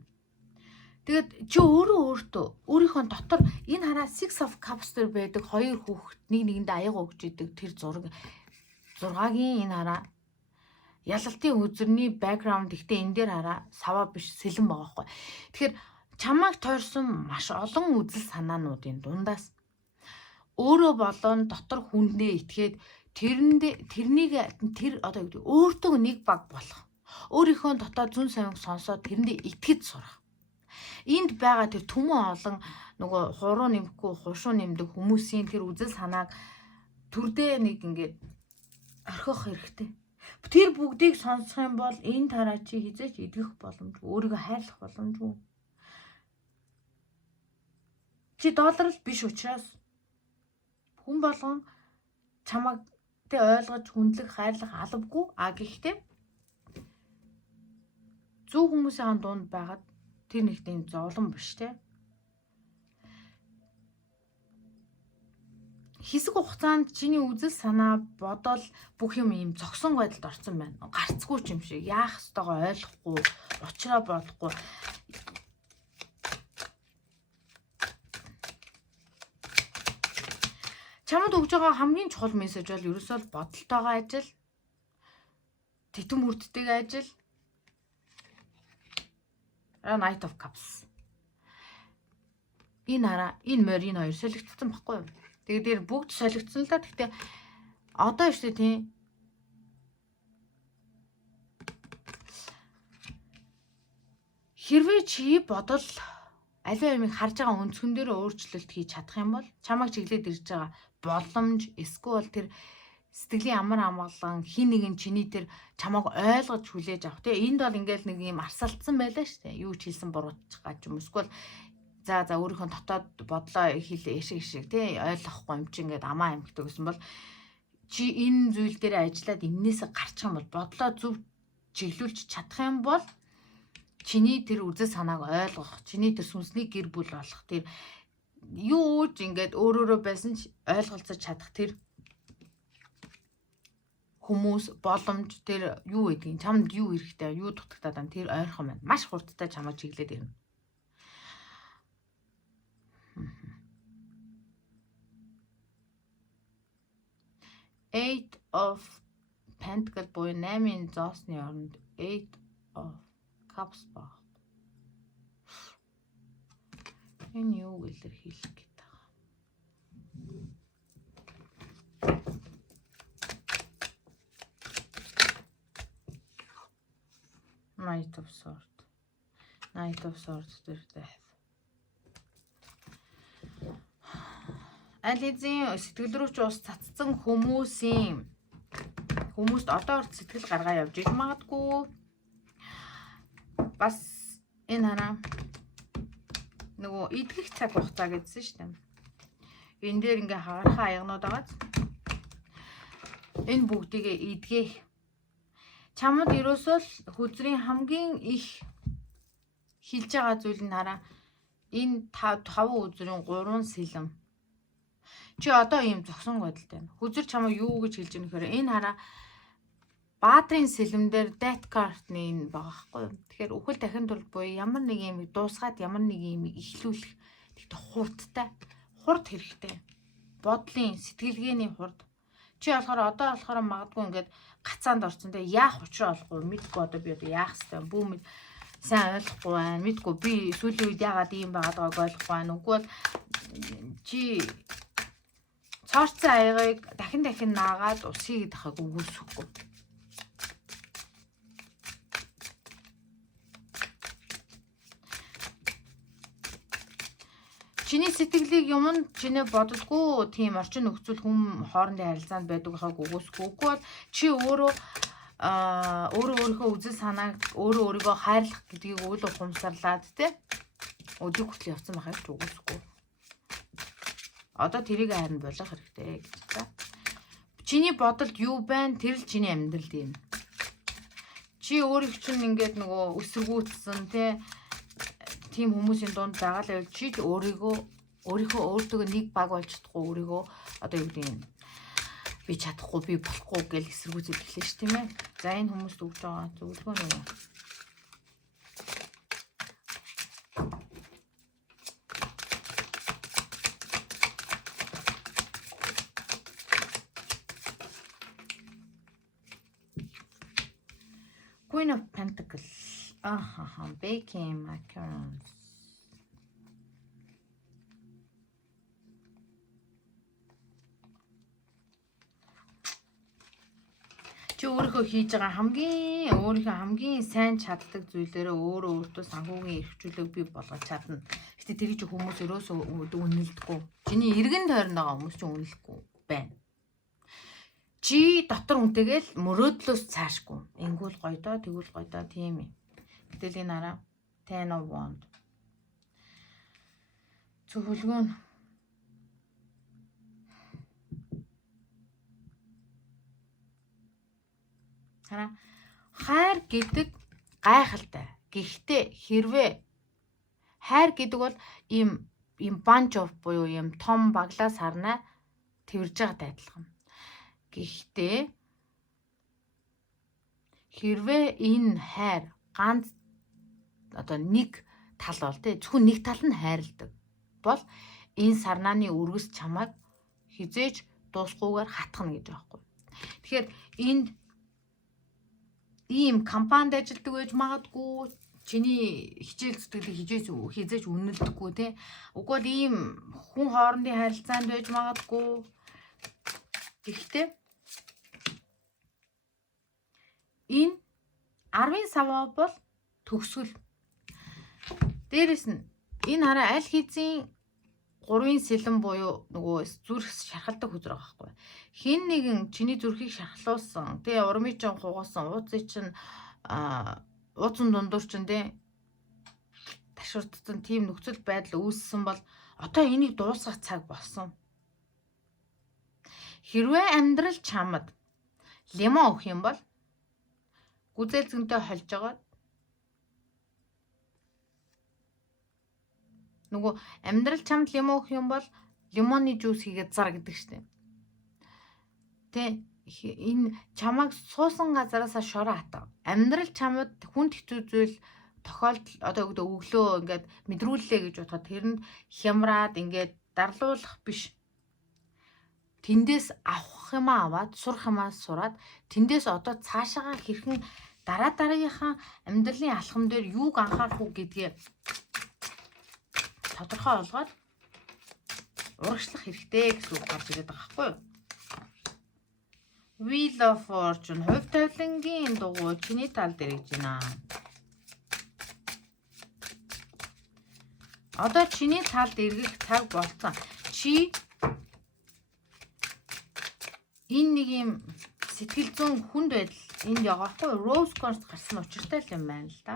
Тэгээд чи өөртөө өөрийнхөө дотор энэ хараа Six of Cups дээр байдаг хоёр хүүхэд нэгэндээ аяга өгч идэг тэр зургагийн энэ хараа ялалтын үзэрний бэкграунд гэхдээ энэ дээр хараа саваа биш сэлэн байгаа байхгүй. Тэгэхээр чамайг тойрсон маш олон үзэл санаануудын дундаас өөрөө болон дотор хүндээ итгээд тэр одоо юу гэдэг өөртөө нэг баг болох. Өөрийнхөө дотоод зүн совинг сонсоод тэрэндээ итгэж сурах. Энд байгаа тэр түмэн олон нөгөө хуруу нэмэхгүй хушуу нэмдэг хүмүүсийн тэр үзэл санааг төрдөө нэг ингээд орхих хэрэгтэй. Тэр бүгдийг сонсох юм бол энэ тараа чи хизээч идэх боломж, өөрийгөө хайрлах боломжгүй. Чи доллар л биш учраас Хүн болгон чамайг тэ ойлгож хүндлэх хайрлах алавгүй. Гэхдээ зөв хүмүүсийн дунд байгаад тэр нэг тийм зовлон биш те. Хэсэг хугацаанд чиний үзэл санаа бодол бүх юм ийм зогсон байдалд орсон байна. Гарцгүй ч юм шиг яах ёстойгоо ойлгохгүй, учраа бодохгүй. Чамд өгж байгаа хамгийн чухал мессеж бол ерөөсөө бодолтойгоо ажил, титэм хүрдтэйг ажил. Knight of Cups. Энэ хараа, энэ морь энэ хоёр солигдсон баггүй юу? Тэгээд дээр бүгд солигдсон л да. Гэхдээ одоо шүү дээ тийм. Хэрвээ чи бодол аливаа юмыг харж байгаа өнцгөн дээр өөрчлөлт хийж чадах юм бол чамайг чиглээд ирж байгаа боломж эсвэл тэр сэтгэлийн амар амгалан хин нэгэн чиний тэр чамайг ойлгож хүлээж авах тийм. Энд бол ингээл нэг юм арсалдсан байлаа шүү дээ. Юу ч хийсэн буруучих гаж юм эсвэл за өөрийнхөө дотоод бодлоо эшиг тий ойлгохгүй юм чи ингээд амаа амигдаг гэсэн бол чи энэ зүйл дээр ажиллаад эннээсээ гарчих юм бол бодлоо зөв чиглүүлж чадах юм бол чиний тэр үзэл санааг ойлгох, чиний тэр сүнсний гэр бүл болох тэр юу ч ингээд өөрөөрөө байсан ч ойлголцож чадах тэр хүмүүс боломж тэр юу гэдгийг чамд юу хэрэгтэй юу дутагтаад байна тэр ойрхон байна. Маш хурдтай чамайг чиглээд ирнэ. Eight of Pentacles буюу 8-ын зоосны оронд 8 of Cups баг. Энэ юу гэлэр хэлэх гээд байгаа. Knight of Swords. Knight of Swords дээр death. Ализын сэтгэл рүү ч ус цацсан хүмүүст одоо орт сэтгэл гаргаа явж иж магадгүй. Бас энэ хараа нөгөө идэх цаг хугацаа гэдсэн шүү дээ. Энэ дээр ингээ хагархан аягнууд байгааз. Энэ бүгдийг идгээх. Чамд ерөөсөө л хүзрийн хамгийн их хилж байгаа зүйл нь хараа энэ 5 үзрийн 3 сэлэм. Чи одоо ийм зогсон байдалтай байна. Хүзэр чамаа юу гэж хэлж байгаа нөхөр энэ хараа баатрын сэлэмдэр death card-ны энэ байгаа байхгүй юу? Тэгэхээр үхэл дахин тулд буюу ямар нэг юм дуусгаад ямар нэг юм ихлүүлэх тэгтээ хурд хэрэгтэй. Бодлын сэтгэлгээний хурд. Чи болохоор одоо болохоор магадгүй ингээд гацаанд орсон те яах учраа олохгүй мэдгүй одоо би одоо яах хэвээр бүү мэд сайн ойлгохгүй байна. Мэдгүй би сүүлийн үед яагаад ийм байгааг ойлгохгүй байна. Үгүй бол чи цаарцсан аягийг дахин наагаад усыг дахаг өгөөсөхгүй. Чиний сэтгэлийг юмд чинээ боддгоо тийм орчин нөхцөл хүм хоорондын харилцаанд байдаг хаг өгөөсгүй. Үгүй бол чи өөрийнхөө үзэл санааг өөрийгөө хайрлах гэдгийг өөлөө хумсарлаад те өдөг хүртэл явцсан байхыг ч өгөөсгүй. Одоо тэрийг харин болох хэрэгтэй гэж та. Чиний бодолд юу байна? Тэр л чиний амьдрал юм. Чи өөрийг чинь ингээд нөгөө өсөргүүцсэн тийм хүмүүсийн дунд байгаа л байвал чи өөртөө нэг баг болж чадахгүй өөрийгөө одоо юу гэдэг юм би чадахгүй би болохгүй гэж эсэргүүцэл эхлэв ш тийм ээ. За энэ хүмүүст өгж байгаа зөвлөгөө нь юу? Queen of Pentacles. Baking macarons. Чи өөрийнхөө хийж байгаа хамгийн сайн чаддаг зүйлээрээ өөртөө санхүүгийн эрхчлөлөг бий болгож чадна. Гэтэ тэр чи хүмүүс өрөөсөө үнэлдэггүй. Чиний эргэн тойронд байгаа хүмүүс чи үнэлэхгүй байна. Чи дотор үнтэйгээл мөрөөдлөөс цаашгүй. Ингүүл гоё доо, тэгвэл гоё доо тийм юм. Гэтэл энэ араа Ten of Wands. Зөвлөгөө нь хараа хайр гэдэг гайхалтай. Гэхдээ хэрвээ хайр гэдэг бол ийм bunch of буюу ийм том баглаа сарнаа тэрж байгаатай адилхан. Гэхдээ хэрвээ энэ хайр ганц одоо нэг тал бол тий зөвхөн нэг тал нь хайрладаг бол энэ сарнааны үргэс чамайг хизээж дуусгүйгээр хатгана гэж байгаа юм. Тэгэхээр энд ийм компанид ажилладаг байж магадгүй чиний хичээл зүтгэлийг хизээж үнэлдэггүй тий. Уггүй бол ийм хүн хоорондын харилцаанд байж магадгүй. Гэхдээ энэ 10-ын саваа бол төгсгөл. Дээрэс нь энэ хараа аль хэзээ 3-ын сэлэн буюу нөгөө зүрх шархалдаг хүзэр байгаа байхгүй. Хин нэгэн чиний зүрхийг шархлуулсан. Тэгээ урмыг ч хугасан, ууцын дундуур ч тий ташурдсан тийм нөхцөл байдал үүссэн бол одоо энийг дуусгах цаг болсон. Хэрвээ амьдрал чамд лимон өгөх юм бол гүзэл зөнтэй холж байгаа нөгөө амьдрал чамд лимон өгөх юм бол лимоны жуус хийгээд зар гэдэг штеп. Тэ энэ чамайг суусан газараас шороо хатаа. Амьдрал чамд хүнд хэцүү зүйл тохиолдол одоо өглөө ингээд мэдрүүллээ гэж бодоход тэрэнд хямраад ингээд дарлуулах биш. Тэндээс авах юмаа аваад сурах юмаа сураад тэндээс одоо цаашаага хэрхэн дараагийнхаа амьдралын алхам дээр юуг анхаарах уу гэдгээ тодорхой олгоод урагшлах хэрэгтэй гэсэн үг гарч ирээд байгаа байхгүй юу? Wheel of Fortune хувь тавилангийн дугуй чиний талд ирж байна. Одоо чиний талд эргэх цаг болсон. Чи энэ нэг юм сэтгэл зүйн хүнд байдал энд байгаа хгүй Rose Quartz гарсан учиртай юм байна л да.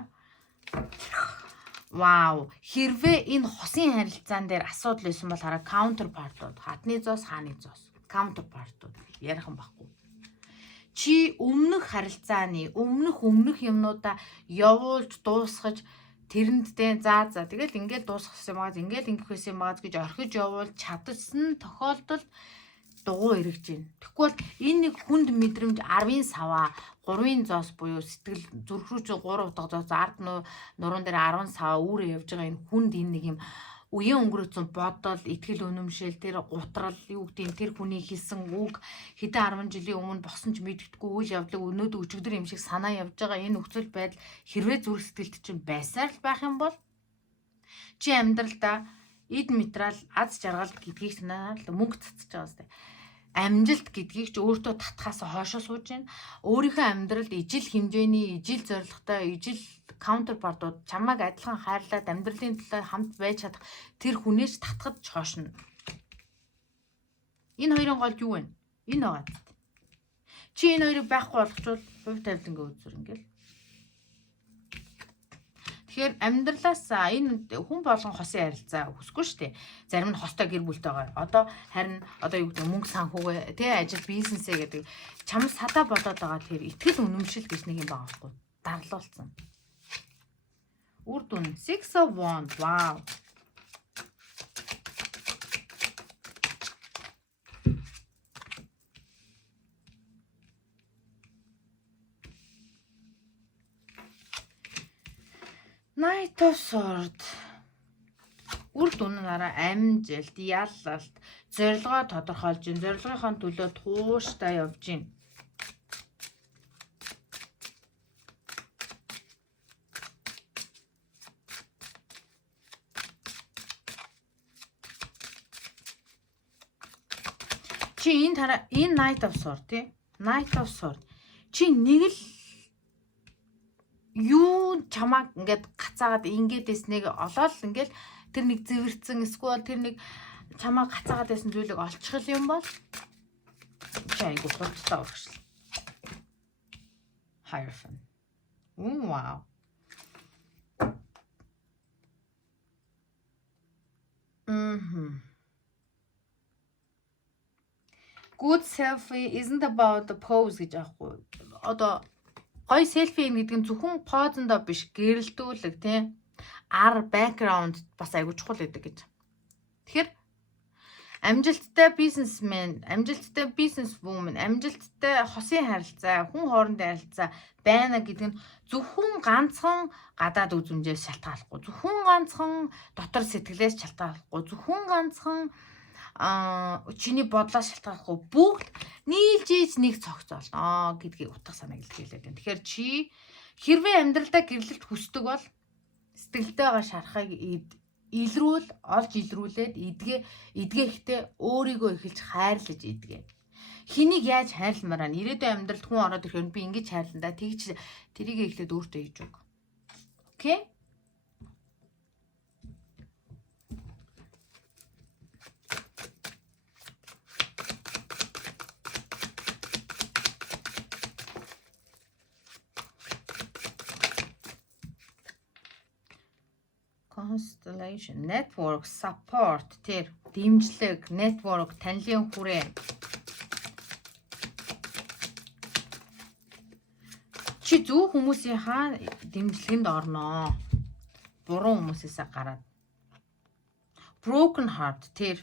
Вау, хэрвээ энэ хосын харилцаан дээр асуудал байсан бол хараа counterpart-ууд, хатны зоос, хааны зоос, counterpart-ууд ярих юм баггүй. Чи өмнөх харилцааны, өмнөх юмнуудаа явуулж дуусгаж тэрэндээ за тэгэл ингээд дуусгах юм аа, ингээд ингэх байсан юм аа гэж орхиж явуул чадсан тохиолдолд дугуй эргэж байна. Тэгэхгүй бол энэ нэг хүнд мэдрэмж 10-ын саваа 3-ын зоос буюу сэтгэл зүрх рүү ч 3 утга зоос ард нуруунд дээр 10 саваа үүрээ явж байгаа энэ хүнд энэ нэг юм үеийн өнгөрөөцөн бодол, итгэл үнэмшил, тэр гутрал, юу гэдэг тэр хүний хэлсэн үг хэдэн 10 жилийн өмнө босон ч мэддэхгүй үйл явдлыг өнөөдөр өчигдөр юм шиг санаа явж байгаа энэ нөхцөл байдал хэрвээ зүрх сэтгэлд чинь байсаар л байх юм бол чи амьдралдаа эд материал аз жаргал гэдгийг санаад мөнгө цацж байгаа сте. Амжилт гэдгийг ч өөртөө татхаас хойшоо сууж байна. Өөрийнхөө амьдралд ижил хэмжээний, ижил зорилготой, ижил counterpart-ууд чамайг адилхан хайрлаад амьдралын төлөө хамт байж чадах тэр хүнээс татхад хойшно. Энэ хоёрын гол юу вэ? Энэ байгаа. Чи энэ хоёрыг байхгүй болгочвол хувь тавилангийн үзүр ингээл. Тэгэхээр амьдралаас энэ хүн болгон хосын харилцаа хүсэхгүй шүү дээ. Зарим нь хостой гэр бүлтэй байгаа. Одоо харин юу гэдэг мөнгө санхүүгээ тий ажил бизнесээ гэдэг чамд садаа болоод байгаа тэр итгэл үнэмшил гэж нэг юм байгаа байхгүй. Дарлуулсан. Үр дүн 6 of Wands. Wow. Knight of Swords. Үр дүнээрээ амжилт, ялалт, зорилгоо тодорхойлж, зорилгынхаа төлөө тууштай явж гин. Чи энэ Knight of Swords тий? Knight of Swords. Чи нэг л юу чамаг ингээд гацаагаад ингээд дэснэг олоод ингээд тэр нэг зэвэрцэн эсвэл тэр нэг чамаа гацаагаад байсан зүйлийг олчих юм бол чи айгу хурдтай урагшил. Hierophant. Wow. Good selfie isn't about the pose гэж аахгүй. Одоо Гоё селфи ин гэдэг нь зөвхөн позондоо биш, гэрэлтүүлэг тий. Background бас айгуу чухал гэдэг гэж. Тэгэхээр амжилттай бизнесмен, амжилттай бизнесвумен, амжилттай хосын харилцаа, хүн хоорондын харилцаа байна гэдэг нь зөвхөн ганцхан гадаад үзмжээс шалтгааллахгүй, зөвхөн ганцхан дотор сэтгэлээс шалтгааллахгүй, зөвхөн ганцхан чиний бодлоос шалтгааллахгүй, бүгд нийлж ийж нэг цогцолно гэдгийг утга санааг илэрхийлээд байна. Тэгэхээр чи хэрвээ амьдралдаа гэрлэлт хүсдэг бол сэтгэлтэйгээ шарахыг олж илрүүлээд эдгээхдээ өөрийгөө эхэлж хайрлаж эдгээ. Хэнийг яаж хайрламаар байна? Ирээдүйн амьдралд хүн ороод ирэхээр би ингэж хайрландаа тэгж тэрийг эхлээд өөртөө хийж өг. Окей? Constellation, network, support, тэр дэмжлэг, network, танилын хүрээ. Чи зөв хүмүүсийнхаа дэмжлэгэнд орноо. Буруу хүмүүсээсээ гараад. Broken heart, тэр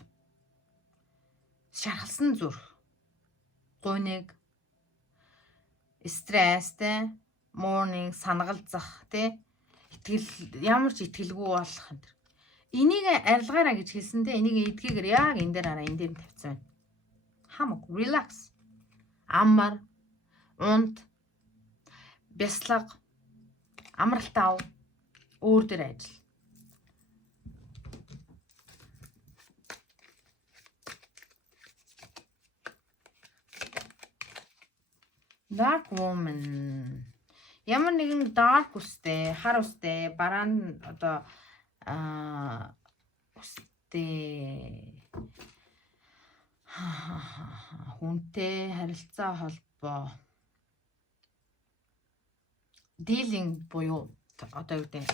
шархалсан зүрх. Гуниг, стресстэй, morning, санагалзах, тий. Ямар ч итгэлгүй болох юм. Энийг арилгаараа гэж хэлсэндээ энийг эдгээр яг энэ дээр хараа энэ дээр тавьсан байна. Хамаагүй relax. Амар, унт, бяслаг, амралт ав, өөр дээр ажил. Dark woman. Ямар нэгэн dark үстэй, хар үстэй, бараан одоо үстэй хүнтэй харилцаа холбоо dealing буюу одоо юу гэдэг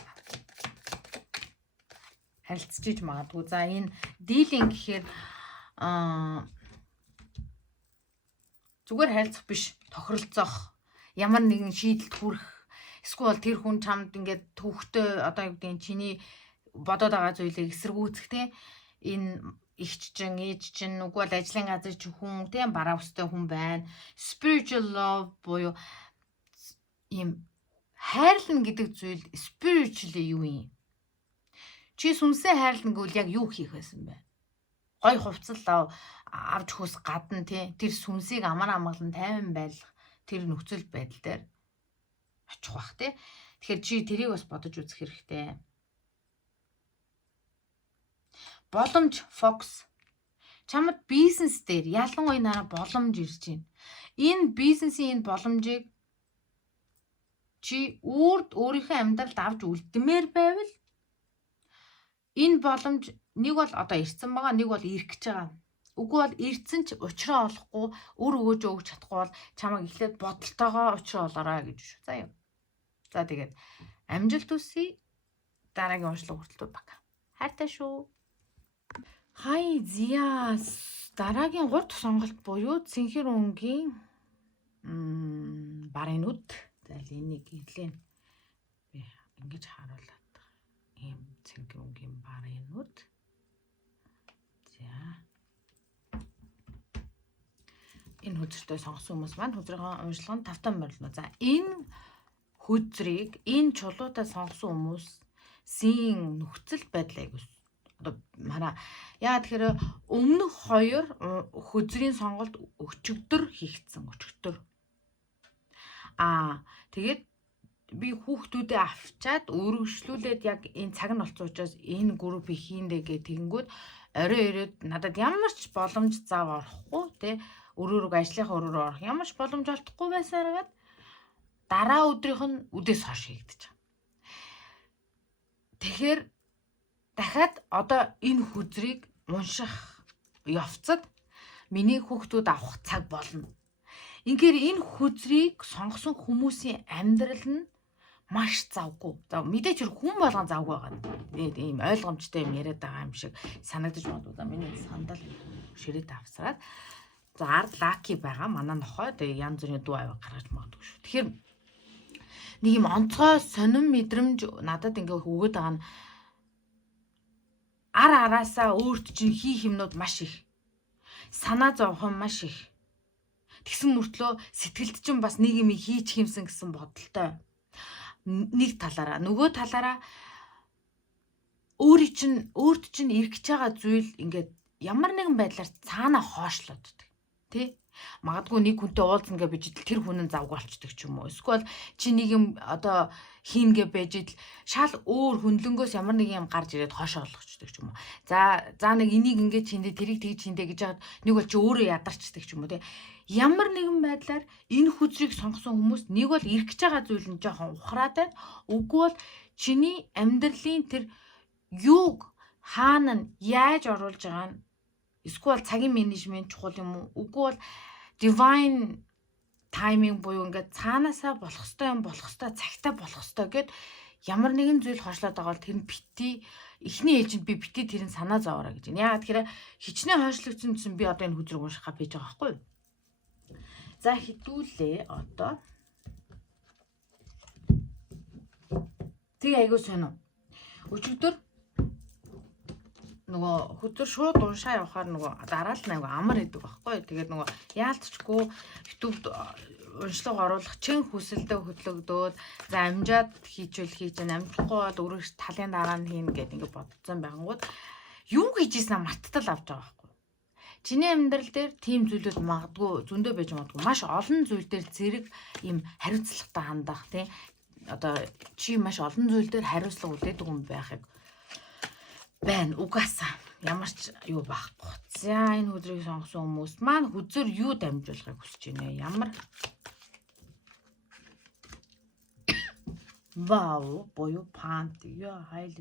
харилцаж иж магадгүй. За энэ dealing гэхээр зүгээр харилцах биш, тохиролцох, ямар нэгэн шийдэлд хүрэх, эсвэл тэр хүн чамд ингээд төвхтөө одоо юу гэдэг чиний бодоод байгаа зүйлийг эсэргүүцэх те энэ ихч чин, ээж чин, үгүй бол ажлын газар чи хүн тийм бараа өстэй хүн байна. Spiritual love буюу ийм хайрлна гэдэг зүйл spiritually юу юм? Чи сүнсээ хайрлна гэвэл яг юу хийх байсан бэ? Гой хувцал авч хүс гадна тий тэр сүнсийг амар амгалан тайван байлгах тэр нөхцөл байдал дээр очих бах тий. Тэгэхээр чи тэрийг бас бодож үзэх хэрэгтэй. Боломж, фокус. Чамд бизнес дээр ялангуяа нараа боломж ирж байна. Энэ бизнесийн энэ боломжийг чи өөрийнхөө амьдралд авч үлдмээр байвал энэ боломж нэг бол одоо ирсэн байгаа, нэг бол ирэх гэж байгаа. Үгүй бол ирсэн ч учраа олохгүй, өр өгөөж өгч чадахгүй бол чамайг эхлээд бодолтойгоо учраа олоорой гэж шүү. За юу. За тэгээд амжилт хүсье. Дараагийн уншлаг хүртэл баг. Хайртай шүү. Хай зя дараагийн 3 сонголт буюу цэнхэр өнгийн барын нүд. За энийг ирлээ. Би ингэж харуулад ийм цэнхэр өнгийн барын нүд. За энэ хөзөртөө сонгосон хүмүүс маань хөзрийн уншлаганд тавтан морилно. За энэ хөзрийг энэ чулуутай сонгосон хүмүүсийн нөхцөл байдлыг одоо манай яа тэгэхээр өмнөх 2 хөзрийн сонголт өчигдөр хийгдсэн өчигдөр. Тэгээд би хүүхдүүдээ авчаад өргөжлүүлээд яг энэ цаг нь болцсон учраас энэ группийг хийндэ гэх тэгэнгүүт орой ирээд надад ямар ч боломж зав орохгүй те өрөөрөг ажлынхаа өрөөрөө орох ямар ч боломж олдохгүй байсараад дараа өдрийнх нь үдээс хойш хийгдэж байгаа. Тэгэхээр дахиад одоо энэ хөзрийг унших явцад миний хүүхдүүд авах цаг болно. Ингээр энэ хөзрийг сонгосон хүмүүсийн амьдрал нь маш завгүй. За мэдээч хүн болгон завгүй байгаа. Тэгээд ийм ойлгомжтой юм яриад байгаа юм шиг санагдаж байна. За миний сандал ширээд авсраад за ард лаки байгаа. Манай нохой тэгээд янз бүрийн дуу аваа гаргаж магадгүй шүү. Тэгэхээр нэг юм онцгой сонин мэдрэмж надад ингээ өгөөд байгаа нь араасаа өөрт чинь хийх юмнууд маш их. Санаа зовхон маш их. Тэгсэн мөртлөө сэтгэлд чинь бас нэг юм хийж хэмсэн гэсэн бодолтой. Нэг талаараа, нөгөө талаараа өөрт чинь эргэж байгаа зүйл ингээд ямар нэгэн байдлаар цаанаа хоошлооддаг. Тэ? Магадгүй нэг хүнтэй уулзна гэж бижидэл тэр хүн нь завгүй болчдөг ч юм уу. Эсвэл чи нэг юм одоо хийн гэж бижидэл шал өөр хөндлөнгөөс ямар нэг юм гарч ирээд хоошоо олгочдөг ч юм уу. За нэг энийг ингэж хийндэ тэрийг тэгж хийндэ гэж яагаад нэг бол чи өөрөө ядарчдаг ч юм уу. Тэ? Ямар нэгэн байдлаар энэ хүзрийг сонгосон хүмүүс нэг бол эргэж байгаа зүйл нь жоохон ухраад байна. Үгүй бол чиний амьдралын тэр юуг хаана нь яаж оруулж байгаа нь эсвэл цагийн менежмент чухал юм уу? Үгүй бол divine timing буюу ингээд цаанаасаа болох хэвээр цагтаа болох хэвээр гэд ямар нэгэн зүйл хойшлоод байгаа бол тэр нь бити эхний ээлжинд би бити тэр нь санаа зовоорой гэж байна. Яагаад тэгэхээр хичнээн хойшлогдсон гэсэн би одоо энэ хүзрэг уншихаа байж байгаа байхгүй юу? За хитүүлээ одоо. Тэг айгуу сонио. Өчигдөр нөгөө хүзэр шууд уншаа явахаар нөгөө дараа л нэг амар идэг байхгүй. Тэгээд нөгөө яалтчгүй YouTube уншлага оруулах чин хүсэлдээ хөтлөгдөөд за амжаад хийжүүл хийж амжихгүй бол өөрөөр талын дараа нь хийн гэд ингээд бодсон байнгут юу хийжсэн марттал авч байгаа байхгүй. Чиний амьдрал дээр тийм зүйлүүд магадгүй зөндөө байж магадгүй маш олон зүйл дээр зэрэг юм хариуцлагатай хандах тий. Одоо чи маш олон зүйл дээр хариуцлага үлдээдэг хүн байхыг байна. Угаасаа ямар ч юу байхгүй. За энэ хүзрийг сонгосон хүмүүс маань хүзэр юу дамжуулахыг хүсэж байна. Ямар вау боёо пант яа хайлт.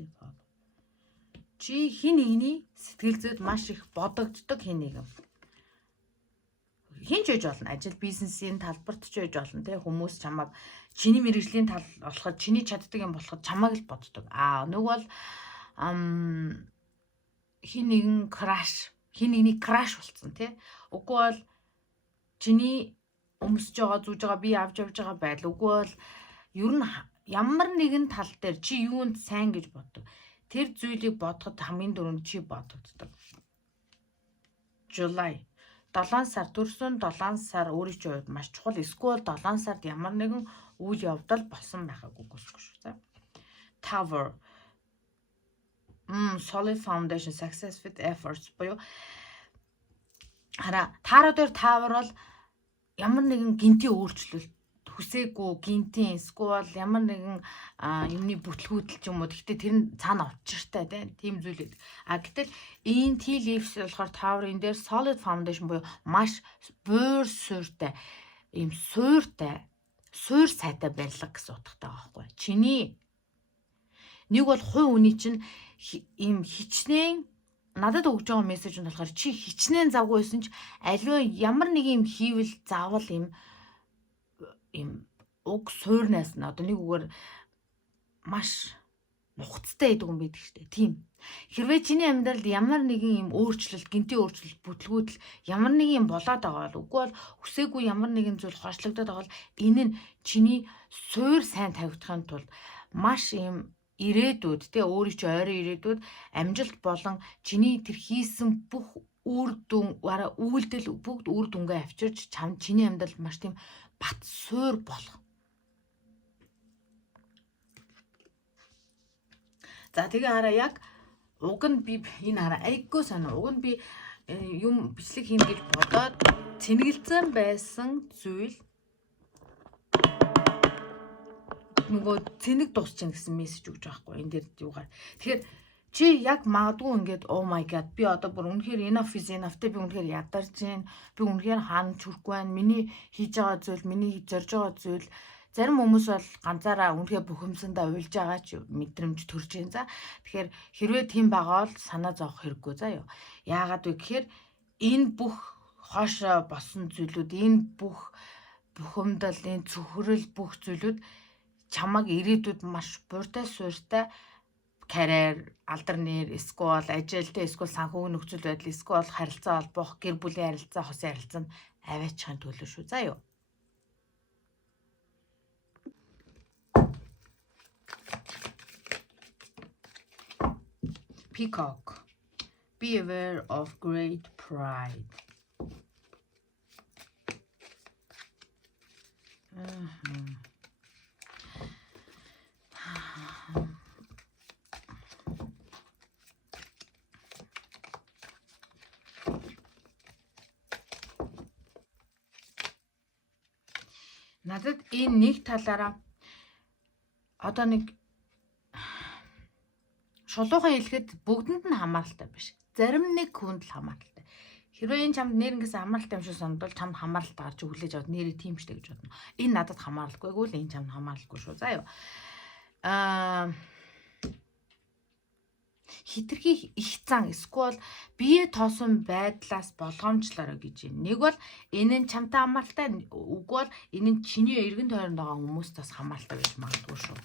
Чи хин нэгний сэтгэл зүйд маш их бодогддог хин нэг юм. Хин ч үж болно. Ажил бизнесийн талбарт ч үж болно. Тэ хүмүүс чамайг чиний мэрэгжлийн тал болоход чиний чаддаг юм болоход чамайг л боддог. Нэг бол хин нэгний краш болсон тий. Үгүй бол чиний өмсөж байгаа зүүж байгаа би авч явж байгаа байдал. Үгүй бол ер нь ямар нэгэн тал дээр чи юунд сайн гэж боддог. Тэр зүйлийг бодоход хамгийн дөрөнд чи бодогддог. July 7 сар төрсөн 7 сар өөрийн чинь хувьд маш чухал. Эсвэл 7 сард ямар нэгэн үйл явдал болсон байхаг үгүйсгүй шүү. Tower solid foundation success with efforts буюу хараа тааруу дээр Tower бол ямар нэгэн гинтийн өөрчлөлт хүсээгүй гинтийн эсвэл ямар нэгэн юмны бүтлгүүдэл ч юм уу. Гэхдээ тэр нь цаана учиртай тийм зүйл. Гэтэл энэ tea leaves болохоор Tower-ын дээр solid foundation буюу маш буур суурьтай ийм суур сайтай барилга гэсэн утгатай байгаа байхгүй. Чиний нэг бол хувь үний чинь ийм хичнээн надад өгж байгаа мессеж нь болохоор чи хичнээн завгүй байсан ч аливаа ямар нэг юм хийвэл заавал ийм уг суурнаас нь одоо нэг үгээр маш нухацтай байдаг юм байдаг штэ. Тийм. Хэрвээ чиний амьдралд ямар нэгэн юм өөрчлөлт, гинтийн өөрчлөлт, бүтлгүүдэл ямар нэг юм болоод байгаа бол үгүй бол хүсээгүй ямар нэгэн зүйл хойшлогдоод байгаа бол энэ нь чиний суур сайн тавигдахын тулд маш юм ирээдүйд тий өөрийн чи ойрын ирээдүйд амжилт болон чиний тэр хийсэн бүх үр дүн үйлдэл бүгд үр дүнгээ авчирч чиний амьдралд маш тийм бат суур болох. За тэгээ хараа яг уг нь би энэ хараа айггүй санаа. Уг нь би юм бичлэг хийнэ гэж бодоод цэнгэлзэн байсан зүйл нөгөө цэник дуусчихна гэсэн мессеж өгч байгаа хгүй энэ дээр юугаар. Тэгэхээр чи яг магадгүй ингээд oh my god би одоо бүр үнэхээр enough is enough те би үнэхээр ядарч байна. Би үнэхээр хаана чүрхгүй байна. Миний хийж байгаа зүйл, миний зорж байгаа зүйл зарим хүмүүс бол ганцаараа үнэхээр бухимсандаа уйлж байгаа ч мэдрэмж төрж байна. За тэгэхээр хэрвээ тийм байгаа бол санаа зовох хэрэггүй заа юу. Яагаад вэ гэхээр энэ бүх хоошоо босон зүйлүүд, энэ бүх бухимдал, энэ цөхрөл бүх зүйлүүд чамаг ирээдүйд маш бууртай суурьтай карьер, алдар нэр, эсвэл ажилтай, эсвэл санхүүгийн нөхцөл байдал, эсвэл харилцаа холбоох, гэр бүлийн харилцаа, хосын харилцаанд аваачихын төлөө шүү. За юу. Peacock. Be aware of great pride. Надад энэ нэг талаараа одоо нэг шулуухан хэлэхэд бүгдэнд нь хамааралтай биш. Зарим нэг хүнд л хамааралтай. Хэрвээ энэ чамд нэрнгээс хамааралтай юм шиг санагдвал чамд хамааралтай гарч хүлээж аваад нэрээ тийм штэ гэж бодно. Энэ надад хамааралгүй гэвэл энэ чамд хамааралгүй шүү. За юу. Хитрхи их зан эсвэл бие тоосон байдлаас болгоомжлороо гэж юм. Нэг бол энэ нь чамтай хамааралтай, үгүй бол энэ нь чиний эргэн тойронд байгаа хүмүүстээс хамааралтай гэж магадгүй шүү.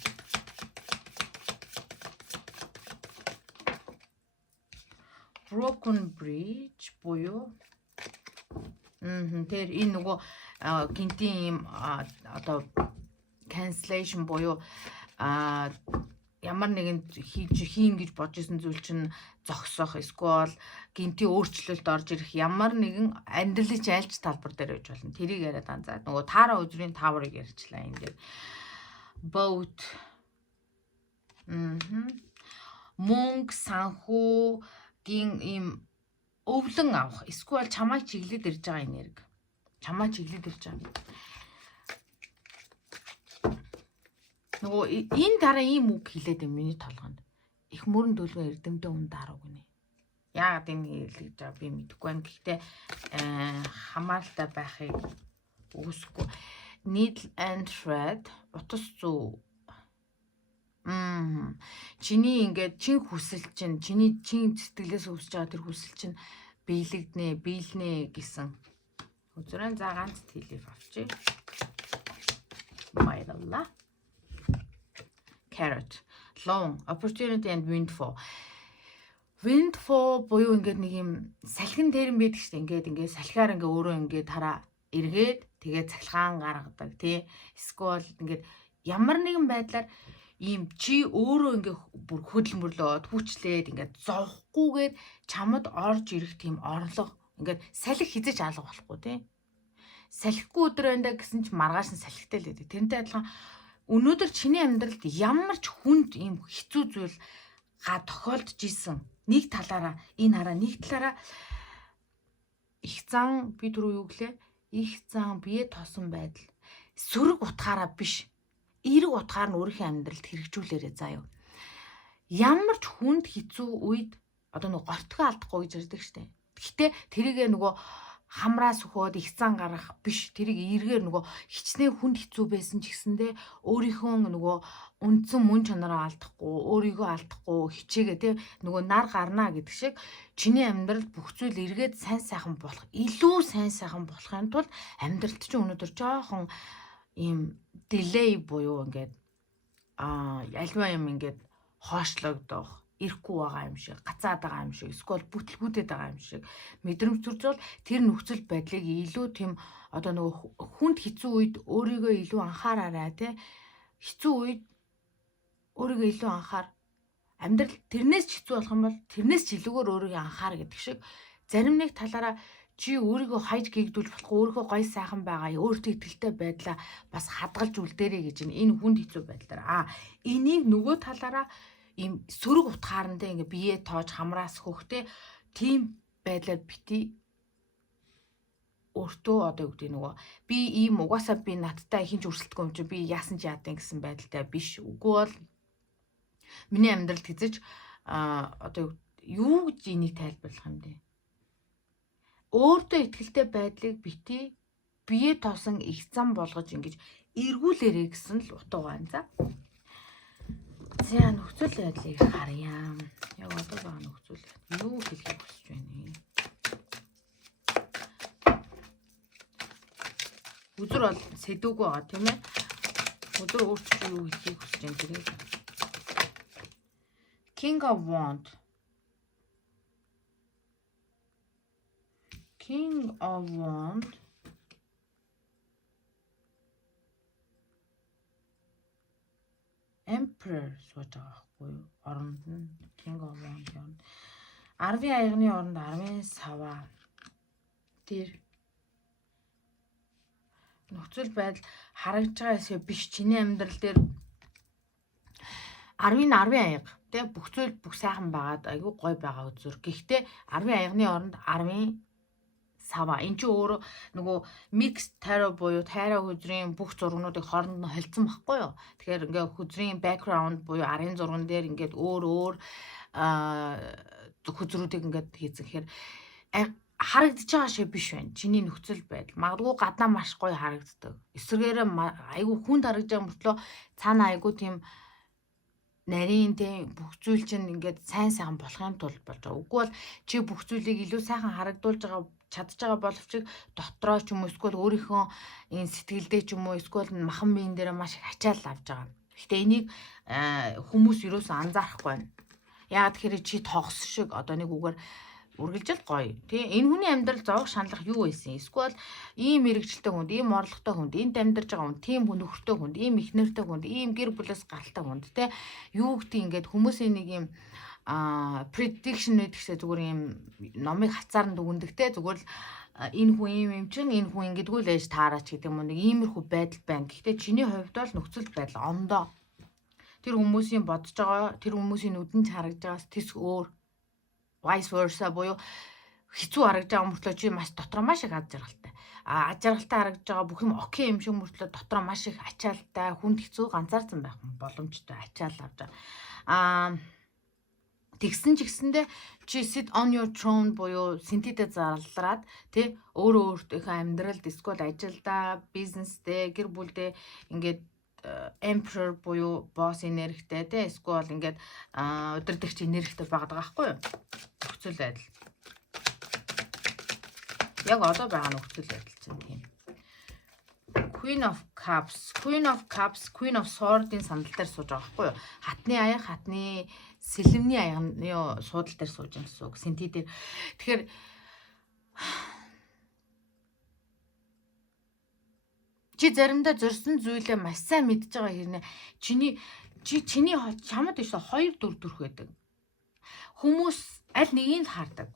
Broken bridge буюу тэр энэ нөгөө гинтийн юм одоо cancellation буюу ямар нэгэн хийн гэж бодож исэн зүйл чинь зогсох эсвэл гинтийн өөрчлөлт орж ирэх ямар нэгэн амьдралын айлч талбар дээр байж болно. Тэрийг яриад анзаа. Нөгөө таараа өдрийн тааврыг ярьчлаа энэ дээр. Boat мөнгө, санхүү гин ийм өвлөн авах эсвэл чамайг чиглэлд ирж байгаа энерги. Чамайг чиглэлд ирж байгаа. Нөгөө энэ дараа ийм үг хэлээд юм миний толгонд. Их мөрөн төлгөө эрдэмтэн хүн дарууг нэ. Яагаад энэ хэлж байгаа би мэдэхгүй байна. Гэхдээ хамааралтай байхыг үгүйсэхгүй. Needle and thread утас зүү. Чиний ингээд чин хүсэл чинь чиний чин сэтгэлээс үсэж байгаа тэр хүсэл чинь биелнэ гэсэн. Үзүрэн за ганц тэлэв авчи. Баярлалаа. Carrot. Long, opportunity and windfall. Windfall буюу ингээд нэг юм салхин дээрэн байдаг шүү дээ. Ингээд салхиар ингээд өөрөө ингээд хараа эргээд тэгээд цахилгаан гаргадаг тий. Эсвэл ингээд ямар нэгэн байдлаар ийм чи өөрөө ингээ бүр хөдөлмөрлөөд хүчлээд ингээ зовхгүйгээр чамд орж ирэх тийм орлого ингээ салхи хизэж алга болохгүй тий. Салхигүй өдөр байна гэсэн чи маргааш нь салхитай л байдаг. Тэрнтэй адилхан өнөөдөр чиний амьдралд ямар ч хүнд ийм хэцүү зүйл тохиолдож исэн нэг талаараа энэ хараа нэг талаараа их зан би түрүү юу гэлээ? Их зан бие тоосон байдал сөрөг утгаараа биш. Эерэг утгаар нь өөрийнхөө амьдралд хэрэгжүүлээрэй заа юу. Ямар ч хүнд хэцүү үед одоо нөгөө гортгоо алдахгүй гэж ярьдаг штэ. Гэхдээ тэрийгээ нөгөө хамраас өгөөд их зан гарах биш. Тэрийг эргээр нөгөө хичнээн хүнд хэцүү байсан ч гэсэндээ өөрийнхөө нөгөө үндсэн мөн чанараа алдахгүй, өөрийгөө алдахгүй хичээгээ те нөгөө нар гарнаа гэдэг шиг чиний амьдралд бүх зүйл эргээд сайн сайхан болох, илүү сайн сайхан болохын тулд амьдралд чинь өнөөдөр жоохон ийм delay буюу ингээд альва юм ингээд хоошлогдох, ирэхгүй байгаа юм шиг, гацаад байгаа юм шиг, эсвэл бүтлгүүдэд байгаа юм шиг мэдрэмж төржөл тэр нөхцөл байдлыг илүү тийм одоо нөгөө хүнд хэцүү үед өөрийгөө илүү анхаараарай тий. Хэцүү үед өөрийгөө илүү анхаар. Амьдрал тэрнээс ч хэцүү болох юм бол тэрнээс ч илүүгээр өөрийгөө анхаар гэдэг шиг зарим нэг талаараа чи өөрийгөө хайж гэгдүүлж болохгүй, өөрийнхөө гоё сайхан байгаа, өөртөө итгэлтэй байдлаа бас хадгалж үлдээрэй гэж энэ хүнд хэцүү байдлаар. Энийг нөгөө талаараа ийм сөрөг утгаарандаа ингээ бие тоож хамраас хөхтэй тийм байдлаар бити өөртөө одоо юу гэдэг нөгөө би ийм угаасаа би надтай хинч өрсөлдөхгүй юм чи би яасан ч яадын гэсэн байдалтай биш. Үгүй бол миний амьдралд хэзэж одоо юу гэж энийг тайлбарлах юм бэ? Өөртөө итгэлтэй байдлыг бити бие тоосон их зам болгож ингэж эргүүлээрэй гэсэн л утга байна. За нөхцөл байдлыг харъя. Яг одоо байгаа нөхцөл юу хэлхийг хүсэж байна вэ? Өдөр бол сэдвгүй байгаа тийм ээ. Өдөр өөрчлөлт юу хэлхийг хүсэж байна тэгээд. King of Wands. King of Wands. Emperor. emperor сууж байгаа байхгүй юу? Оронд нь king of London. 10 аягны оронд 10 сава. Тэр нөхцөл байдал харагдж байгаа эсэ биш. Чиний амьдрал дээр 10 аяга тий бүх зүйл бүх сайхан байгаад айгүй гоё байгаа үзүр. Гэхдээ 10 аягны оронд 10 сава. Энд чи өөр нөгөө mix tarot буюу тайра хүзрийн бүх зургнуудыг хооронд нь холцсон байхгүй юу? Тэгэхээр ингээ хүзрийн background буюу арын зурган дээр ингээд өөр хүзрүүдийг ингээд хийсэн. Тэгэхээр харагдаж байгаа шиг биш байна. Чиний нөхцөл байдал. Магадгүй гаднаа маш гоё харагддаг. Эсвэргээрээ айгүй хүнд харагдаж байгаа мөртлөө цаана айгүй тийм нарийн тийм бүх зүйл чинь ингээд сайн болохын тулд болж байгаа. Үгүй бол чи бүх зүйлийг илүү сайхан харагдуулж байгаа чадж байгаа боловч дотроо ч юм уу эсвэл өөрийнхөө энэ сэтгэлдээ ч юм уу эсвэл махан биен дээр маш их ачаал авж байгаа. Гэхдээ энийг хүмүүс юусоо анзаарахгүй байна. Яагаад тэгэхээр чи тогс шиг одоо нэг үгээр үргэлжил гоё. Тий энэ хүний амьдрал зовох шаналх юу байсан? Эсвэл ийм мэрэгчлээ хүнд, ийм орлоготой хүнд, энд амьдарч байгаа хүн, тийм хүн нөхөртэй хүнд, ийм ихнэртэй хүнд, ийм гэр бүлээс гаралтай хүнд тий юу гэдэг ингээд хүмүүсийн нэг юм prediction гэдэгсээ зүгээр юм номыг хацаар нь дүгнэдэгтэй зүгээр л энэ хүн юм чин энэ хүн ингэдэггүй л ээж таараач гэдэг юм уу нэг иймэрхүү байдал байна. Гэхдээ чиний хувьд бол нөхцөл байдал ондоо. Тэр хүмүүсийн бодож байгаа, тэр хүмүүсийн нүдэнд харагдж байгаас тэс өөр vice versa буюу хэцүү харагдж байгаа мөртлөө чи маш дотроо маш их аз жаргалтай. Аз жаргалтай харагдж байгаа бүх юм окей юм шиг мөртлөө дотроо маш их ачаалтай, хүнд хэцүү ганцаарсан байх боломжтой ачаал авч байгаа. Тэгсэн ч гэсэндээ чи sit on your throne буюу синтедэ зарлаад тий өөрийнхөө амьдралд эсвэл ажилдаа, бизнесдээ, гэр бүлдээ ингээд emperor буюу босс энергитэй тий эсвэл ингээд удирдагч энергитэй байгаад байгаа байхгүй юу? Нөхцөл байдал. Яг одоо байгаа нөхцөл байдал чинь тийм. Queen of Cups, Queen of Sword-ийн сандал дээр сууж байгаа байхгүй юу? Хатны аяга, хатны сэлэмний аягны суудал дээр сууж байгаа гэсэн үг. Синти дээр. Тэгэхээр чи заримдаа зорьсон зүйлээ маш сайн мэдж байгаа хэрнээ чиний чамд ишээ 2 4 төрх байдаг. Хүмүүс аль нэгийг л хардаг.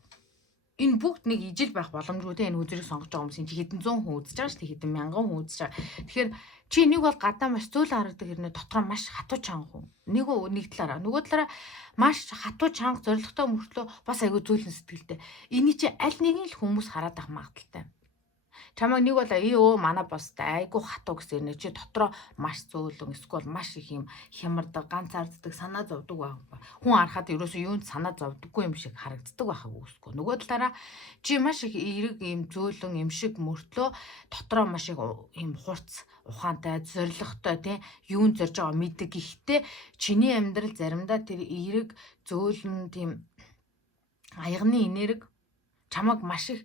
Энэ бүгд нэг ижил байх боломжгүй те энэ үзрийг сонгож байгаа хүмүүс чи хэдэн 100 хүн үзэж байгаа шүү дээ хэдэн мянган хүн үзэж байгаа. Тэгэхээр чи нэг бол гадаа маш зөөлөн харагдаг хэрнээ дотроо маш хатуу чанга хүн. Нэг талаараа нөгөө талаараа маш хатуу чанга зоригтой мөртлөө бас айгүй зөөлөн сэтгэлтэй. Эний чи аль нэгийг л хүмүүс хараад ах магадaltaй. Чамайг нэг бол манай бостай айгүй хатуу гэсэн нэ чи дотроо маш зөөлөн эсвэл маш их юм хямардаг ганцаарддаг санаа зовдөг байх. Хүн харахад ерөөсөө юунд санаа зовдөггүй юм шиг харагддаг байхаг үсгүй. Нөгөө талаараа чи маш их эерэг юм зөөлөн юм шиг мөртлөө дотроо маш их юм хурц ухаантай зоригтой тий юунд зорж байгаа мэддэг. Гэхдээ чиний амьдрал заримдаа тэр эерэг зөөлөн тийм аягны энерги чамайг маш их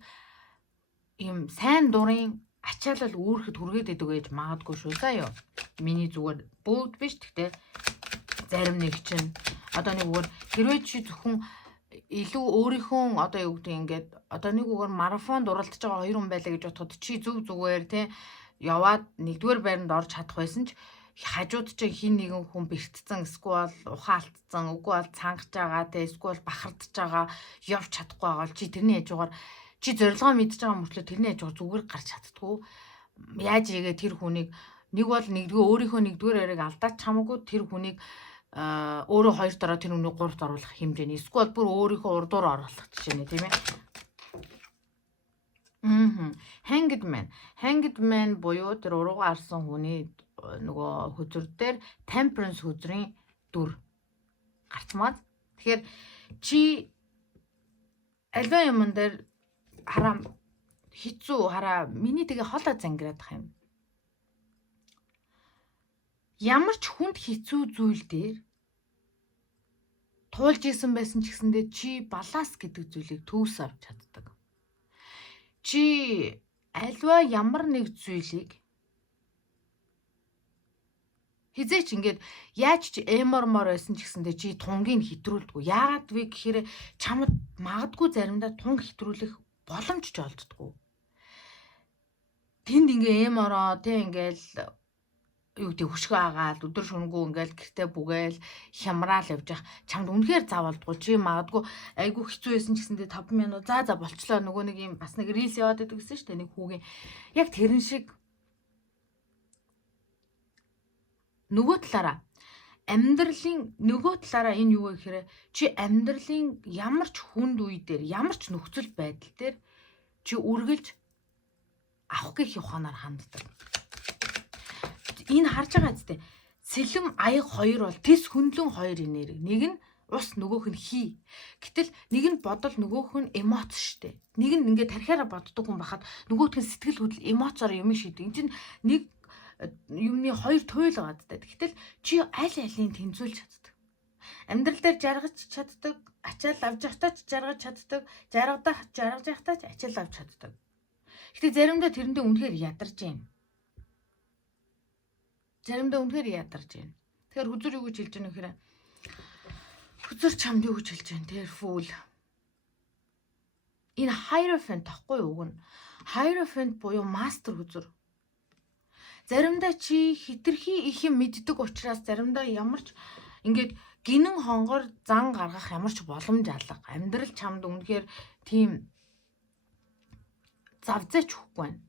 ийм сайн дурын ачаалал үүрэхэд хүргээд идэг гэж магадгүй шүү заа юу. Миний зүгээр бүгд биш гэхдээ зарим нэг чинь одоо нэг үгээр хэрвээ чи зөвхөн илүү өөрийнхөө одоо юу гэдэг ингээд одоо нэг үгээр марафонд уралдаж байгаа 2 хүн байлаа гэж бодоход чи зүгээр тий яваад нэгдүгээр байранд орж чадах байсан ч хажууд чи хин нэгэн хүн бэртцэн эсвэл ухаалтцсан үгүй бол цангаж байгаа тий эсвэл бахардж байгаа явж чадахгүй байгаа чи тэрний хажуугаар чи зорилгоо мэдж байгаа мөртлөө тэрний хажуугаар зүгээр гарч чаддгүй. Яаж игээ тэр хүнийг нэг бол өөрийнхөө нэгдүгээр яриг алдаач хамаагүй тэр хүнийг өөрөө 2 дараа тэр хүнийг 3-т оруулах хэмжээний эсвэл бүр өөрийнхөө урдуур оруулах жишээ нэ тийм ээ. Hanged man буюу тэр уруугаа арсан хүний нөгөө хөзөр дээр temperance хөзрийн дүр гарцмаад. Тэгэхээр чи альва юмн дээр хараа хэцүү хараа миний тэгээ хоолой зангираад байгаа юм. Ямар ч хүнд хэцүү зүйл дээр туулж исэн байсан ч гэсэндээ чи баланс гэдэг зүйлийг төвс авч чаддаг. Чи альва ямар нэг зүйлийг хизээч ингээд яаж ч эмормор байсан ч гэсэндээ чи тунгийг хэтрүүлдэггүй. Яагаад вэ гэхээр чамд магадгүй заримдаа тунг хэтрүүлэх боломж ч олддоггүй. Тэнд ингээ эмороо тэг ингээл юу гэдэг хөшгөө агаал өдөр шөнөгүй ингээл гэртээ бүгээл хямраал явж явах чамд үнэхээр заавалдгүй чи магадгүй айгүй хэцүү байсан ч гэсэндээ 5 минут за болчлоо нөгөө нэг юм бас нэг рилс яваад байдаг гэсэн шүү дээ нэг хүүгийн яг тэрэн шиг нөгөө талаараа энэ юу вэ гэхээр чи амьдралын ямар ч хүнд үе дээр ямар ч нөхцөл байдал дээр чи үргэлж авах гэх ухаанаар ханддаг. Энэ харж байгаа зү сэлэм аяг хоёр бол тис хөндлөн хоёр энерги. Нэг нь ус нөгөөх нь хий. Гэтэл нэг нь бодол нөгөөх нь эмоц штэ. Нэг нь ингээд тархиараа боддог хүн бахад нөгөөх нь сэтгэл хөдлөл эмоцоор юм шийдэг. Энд чинь нэг юмны хоёр туйл байгаа даа. Гэтэл чи аль алийг тэнцвүүлж чаддаг. Амьдрал дээр жаргаж чаддаг, ачаал авч явахдаа ч жаргаж чаддаг, жаргаж явахдаа ч ачаал авч чаддаг. Гэтэ заримдаа тэрэндээ үнэхээр ядарч байна. Тэгэхээр хүзүр юу гэж хэлж байна вэ гэхээр хүзүр чамд юу гэж хэлж байна? Тэр фүүл. Энэ Hierophant тахгүй юу уг нь? Hierophant буюу мастер хүзүр. Заримдаа чи хитрхи их юм мэддэг учраас заримдаа ямар ч ингээд гинэн хонгор зан гаргах ямар ч боломж алга. Амьдрал чамд үнэхээр тийм завзаач өгөхгүй байна.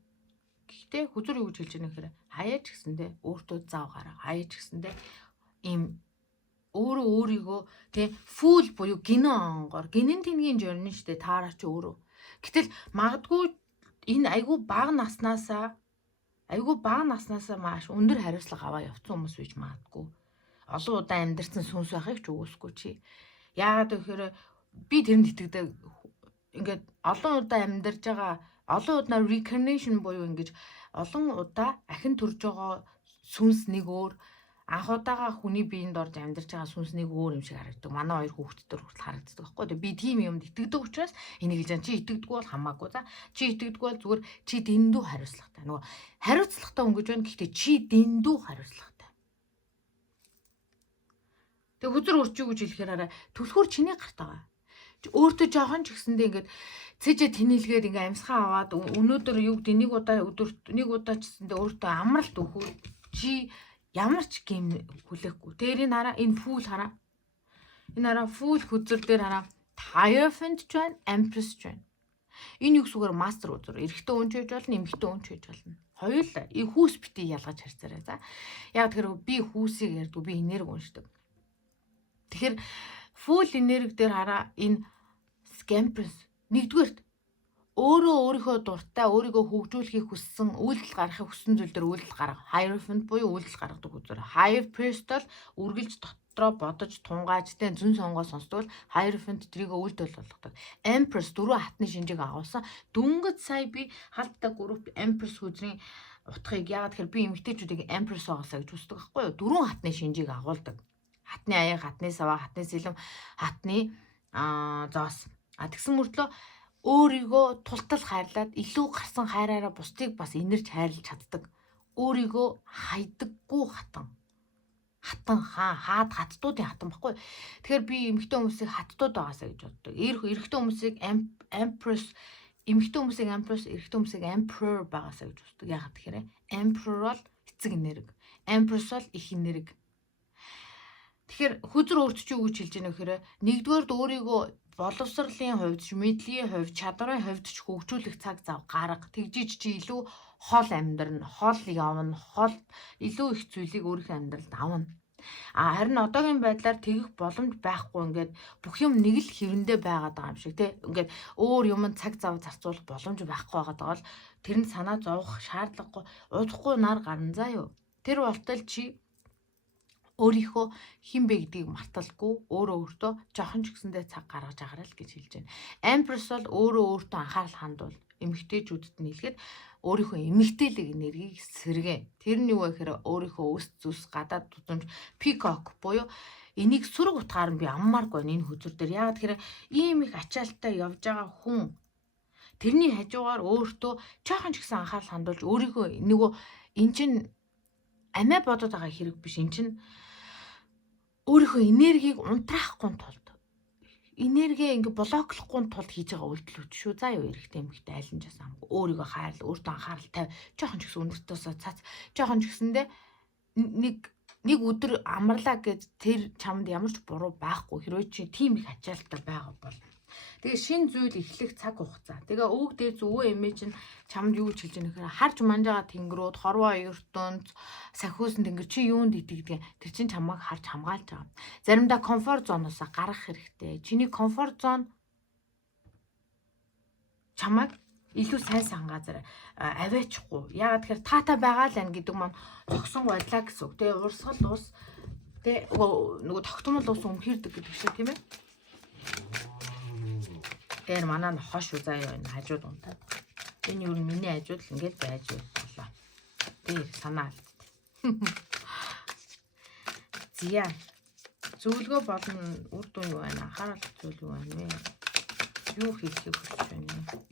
Гэхдээ хүзүр юу гэж хэлж байна гэхээр хаяач гэсэндээ өөртөө зав гараа. Хаяач гэсэндээ ийм өөрийгөө тий фул буюу гинэн онгор. Гинэн тэнгийн жорно штэ таараач өөрөө. Гэтэл магадгүй энэ айгүй бага наснаасаа маш өндөр хариуцлага аваа явцсан хүмүүс байж магадгүй. Олон удаа амьдэрсэн сүнс байхыг ч үгүйсгүй чи. Яагаад гэхээр би тэрэнд итгэдэг. Ингээд олон удаа амьдарж байгаа олон удаа reincarnation буюу ингэж олон удаа ахин төрж байгаа сүнс нэг өөр анх удаага хүний биеинд орж амьдарч байгаа сүнс нэг өөр юм шиг харагддаг. Манай хоёр хүүхдтэр хүртэл харагддаг байхгүй. Тэгээ би тийм юмд итгэдэг учраас энийг хэлж байгаа. Чи итгэдэггүй бол хамаагүй. За чи итгэдэггүй бол зүгээр чи дэндүү хариуцлагатай. Нөгөө хариуцлагатай өнгөж байна. Гэхдээ чи дэндүү хариуцлагатай. Тэгээ хүзүр өрч юу гэж хэлэхээр арай түлхүүр чиний гарт байгаа. Өөртөө жоохон ч гэсэндээ ингээд цэжээ тэнэлгээд ингээ амьсгаа аваад өнөөдөр юу гэдэг нэг удаа ч гэсэндээ өөртөө амралт өгөө чи ямар ч гим хүлээхгүй. Тэр энэ хараа энэ фүүл хараа. Энэ хараа фүүл хүзүр дээр хараа Hierophant ч байна, Empress ч байна. Энэ юу гэсүгээр мастер үзүр. Эрэгтэй хүн ч хийж болно, эмэгтэй хүн ч хийж болно. Хоёулаа хүүс битий ялгаж харьцаарай. За. Яг тэгэхээр би хүүсийг ярьдаг, би энерги уншдаг. Тэгэхээр фүүл энерги дээр хараа энэ Empress нэгдүгээрт өөрийнхөө дуртай өөрийгөө хөгжүүлэхийг хүссэн үйлдэл гаргахыг хүссэн зүйл дээр үйлдэл гаргах. Hierophant буюу үйлдэл гаргадаг үзүүр. Hierophant бол үргэлж дотроо бодож тунгаажтай зүн сонгоо сонсдог бол Hierophant тэрийг үйлдэл болгодог. Empress дөрвөн хатны шинжийг агуулсан. Дөнгөж сая би халттай групп Empress хүзрийн утгыг яагаад тэгэхээр би эмэгтэйчүүдийг Empress байгаасаа гэж үздэг байхгүй юу? Дөрвөн хатны шинжийг агуулдаг. Хатны аяга, хатны сава, хатны сэлэм, хатны зоос. Тэгсэн мөртлөө өөрийгөө тултал хайрлаад илүү гарсан хайраараа бусдыг бас инэрч хайрлаж чаддаг. Өөрийгөө хайдаггүй хатан хаттуудын хатан баггүй. Тэгэхээр би эмэгтэй хүмүүсийг хаттууд байгаасаа гэж боддог. Эрэгтэй хүмүүсийг Empress, эмэгтэй хүмүүсийг Empress, эрэгтэй хүмүүсийг Emperor байгаасаа гэж боддог. Яагаад тэгэхээр Emperor бол эцэг энерги, Empress бол их энерги. Тэгэхээр хүзэр өөрт чи юу гэж хэлж байна вэ гэхээр нэгдүгээрд өөрийгөө боловсролын хувьд, мэдлийн хувьд, чадрын хувьд ч хөгжүүлэх цаг зав гарга. Тэгжиж чи илүү хол амьдрна, хол явна, хол илүү их зүйлийг өөрийнхөө амьдралд авна. Харин одоогийн байдлаар тэгэх боломж байхгүй ингээд бүх юм нэг л хэвэндээ байгаад байгаа юм шиг тий. Ингээд өөр юмд цаг зав зарцуулах боломж байхгүй байгаад байгаа л тэрэнд санаа зовох шаардлагагүй, удахгүй нар гарна заа юу. Тэр болтол чи өөрийнхөө хин бэ гэдгийг марталгүй өөртөө жоохон ч гэсэндээ цаг гаргаж агараа л гэж хэлж байна. Empress бол өөртөө анхаарал хандуул эмэгтэйчүүдэд нийлгээд өөрийнхөө эмэгтэйлэг энергийг сэргээ. Тэр нь юу вэ гэхээр өөрийнхөө өс зүс гадаад тузамж peacock буюу энийг сүрэг утгаар нь би аммааргүй энэ хүзүр дээр. Яагаад тэгэхээр ийм их ачаалттай явж байгаа хүн тэрний хажуугаар өөртөө жоохон ч гэсэн анхаарал хандуулж өөрийнхөө нөгөө эн чин амиа бодоод байгаа хэрэг биш. Эн чин өөрийнхөө энергийг унтраахгүй тулд энерги ингээ блоклохгүй тулд хийж байгаа үйлдэлүүд шүү. За юу эрэхтэй эмэгтэй аль нь ч гэсэн өөрийгөө хайрл, өөртөө анхаарал тавь. Жохон ч гэсэн өндөртөөсөө цац, жохон ч гэсэндээ нэг өдөр амарлаа гэж тэр чамд ямар ч буруу байхгүй. Хэрвээ чи тийм их ачаалттай байгаа бол тэгээ шин зүйл эхлэх цаг хугацаа. Тэгээ өвөг дээд өвөө эмээ чинь чамд юу гэж хэлж байгаа нөхөр харж манж байгаа тэнгэрүүд, хорвоо ертөнд, сахиусан тэнгэр чи юунд итгэдэг тэр чинь чамайг харж хамгаалж байгаа. Заримдаа комфорт зоноос гарах хэрэгтэй. Чиний комфорт зон чамайг илүү сайн газар аваачихгүй. Яагаад тэгэхээр таата байгаа л ань гэдэг маань зогсон байдлаа гэсэн үг. Тэгээ урсгал ус тэгээ нөгөө тогтмол ус өмхирдэг гэдэг шиг тийм ээ. Тэр манай нохоо шүү заяа энэ хажууд унтаад. Энэ юу миний хажууд л ингээд байж боллоо. Тэр санаа алт. Зя. Зөвлөгөө болон үр дүн юу байна? Анхаарал зүйл юу байна вэ? Юу хийхийг хүсэж байна вэ?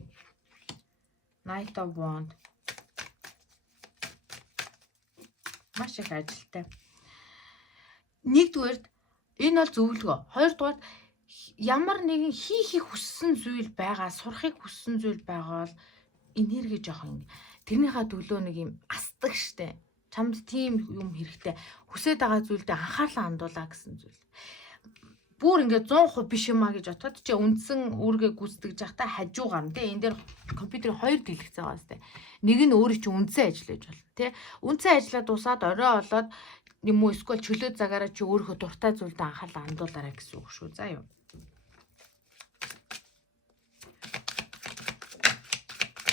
Knight of Wands. Маш их ажилтай. Нэгдүгээр энэ бол зөвлөгөө. Хоёрдугаар ямар нэгэн хийхийг хүссэн зүйл байгаа, сурахыг хүссэн зүйл байгаа бол энерги жоохон тэрнийхээ төлөө нэг юм асдаг штэ. Чамд тийм юм хэрэгтэй. Хүсэж байгаа зүйлдээ анхаарлаа хандуулаа гэсэн зүйл. Бүр ингээд 100% биш юмаа гэж бодоход чи үндсэн үүргээ гүйцэтгэж явахдаа хажуугаар нь тий энэ дээр компьютерийн хоёр дэлгэц байгаа сте. Нэг нь өөрөө чи үндсэн ажиллаж болно тий. Үндсэн ажиллаа дуусаад орой олоод юм уу эсвэл чөлөө цагаараа чи өөрөө дуртай зүйлдээ анхаарлаа хандуулаарай гэсэн үг шүү. За юу.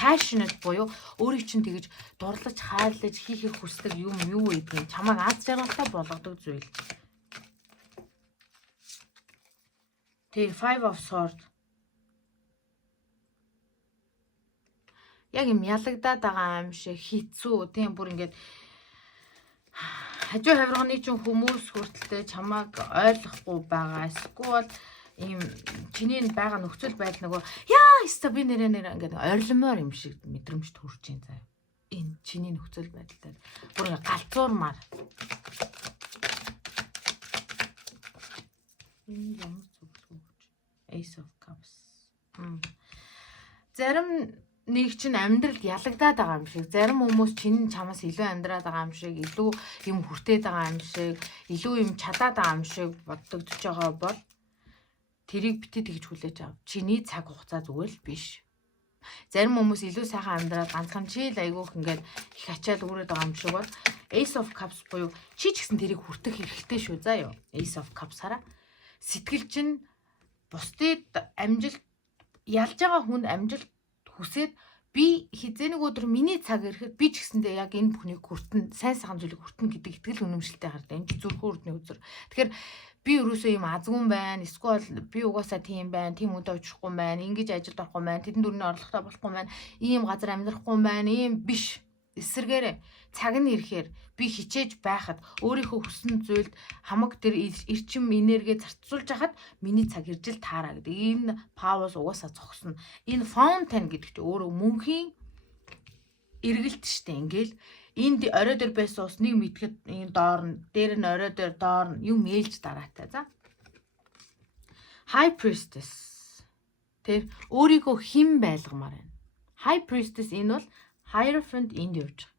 Passionate буюу өөрийг чинь тэгэж дурлаж хайрлаж хийхийг хүсдэг юм юу гэдгийг чамайг аз жаргалтай болгодог зүйл. Тэгээ Five of Swords. Яг юм ялагдаад байгаа юм шиг хэцүү тийм бүр ингээд хажуу хавирганы чинь хүмүүс хүртэлтэй чамайг ойлгохгүй байгаа. Эсвэл ийм чиний байгаа нөхцөл байдал нөгөө яа өстө би нэрээ ингээд ойрломоор юм шиг мэдрэмж төрж байна заа. Энэ чиний нөхцөл байдалтай бүр ингээд галзуурмаар. Энэ ямар Ace of Cups. Зарим нэг чинь амьдралд ялагдаад байгаа юм шиг, зарим хүмүүс чинь чамаас илүү амьдраад байгаа юм шиг, илүү юм хүртээд байгаа юм шиг, илүү юм чадаад байгаа юм шиг бодогдож байгаа бол тэрийг битээ тэгж хүлээж ав. Чиний цаг хугацаа зүгээр л биш. Зарим хүмүүс илүү сайхан амьдраад ганцхан чи л айгүйх ингээд их ачаал өрөөд байгаа юм шиг бол Ace of Cups буюу чи ч гэсэн тэрийг хүртэх хэрэгтэй шүү заа юу. Ace of Cups хараа. Сэтгэл чинь бусдыг амжилт ялж байгаа хүнд амжилт хүсээд би хизээнийг өдөр миний цаг ирэхэд би ч гэсэндээ яг энэ бүхнийг хүртэн сайн сайхан зүйлийг хүртэн гэдэг итгэл үнэмшилтэй хардаа энэ зүрхөө үрдний үзэр. Тэгэхээр би өрөөсөө юм азгун байна. Эсвэл би угаасаа тийм байна. Тийм үедээ очихгүй байна. Ингэж ажилд орохгүй байна. Тэдэн дөрний орлоготой болохгүй байна. Ийм газар амьдрахгүй байна. Ийм биш. Эсэргээрээ цаг нь ирэхээр би хичээж байхад өөрийнхөө хүссэн зүйлд хамаг тэр эрчим энерги зарцуулж хахад миний цаг ирж л таараа гэдэг. Энэ пауз угаасаа зогсно. Энэ fountain гэдэг чинь өөрөө мөнхийн эргэлт штэ. Ингээл энд орой дээр байсан ус нэг мэтгэд энэ доор нь дээр нь орой дээр доор нь юм ээлж дараатай. За. High Priestess. Тэр өөрийгөө хэн байлгамаар байна. High Priestess энэ бол Hierophant энд явж байгаа.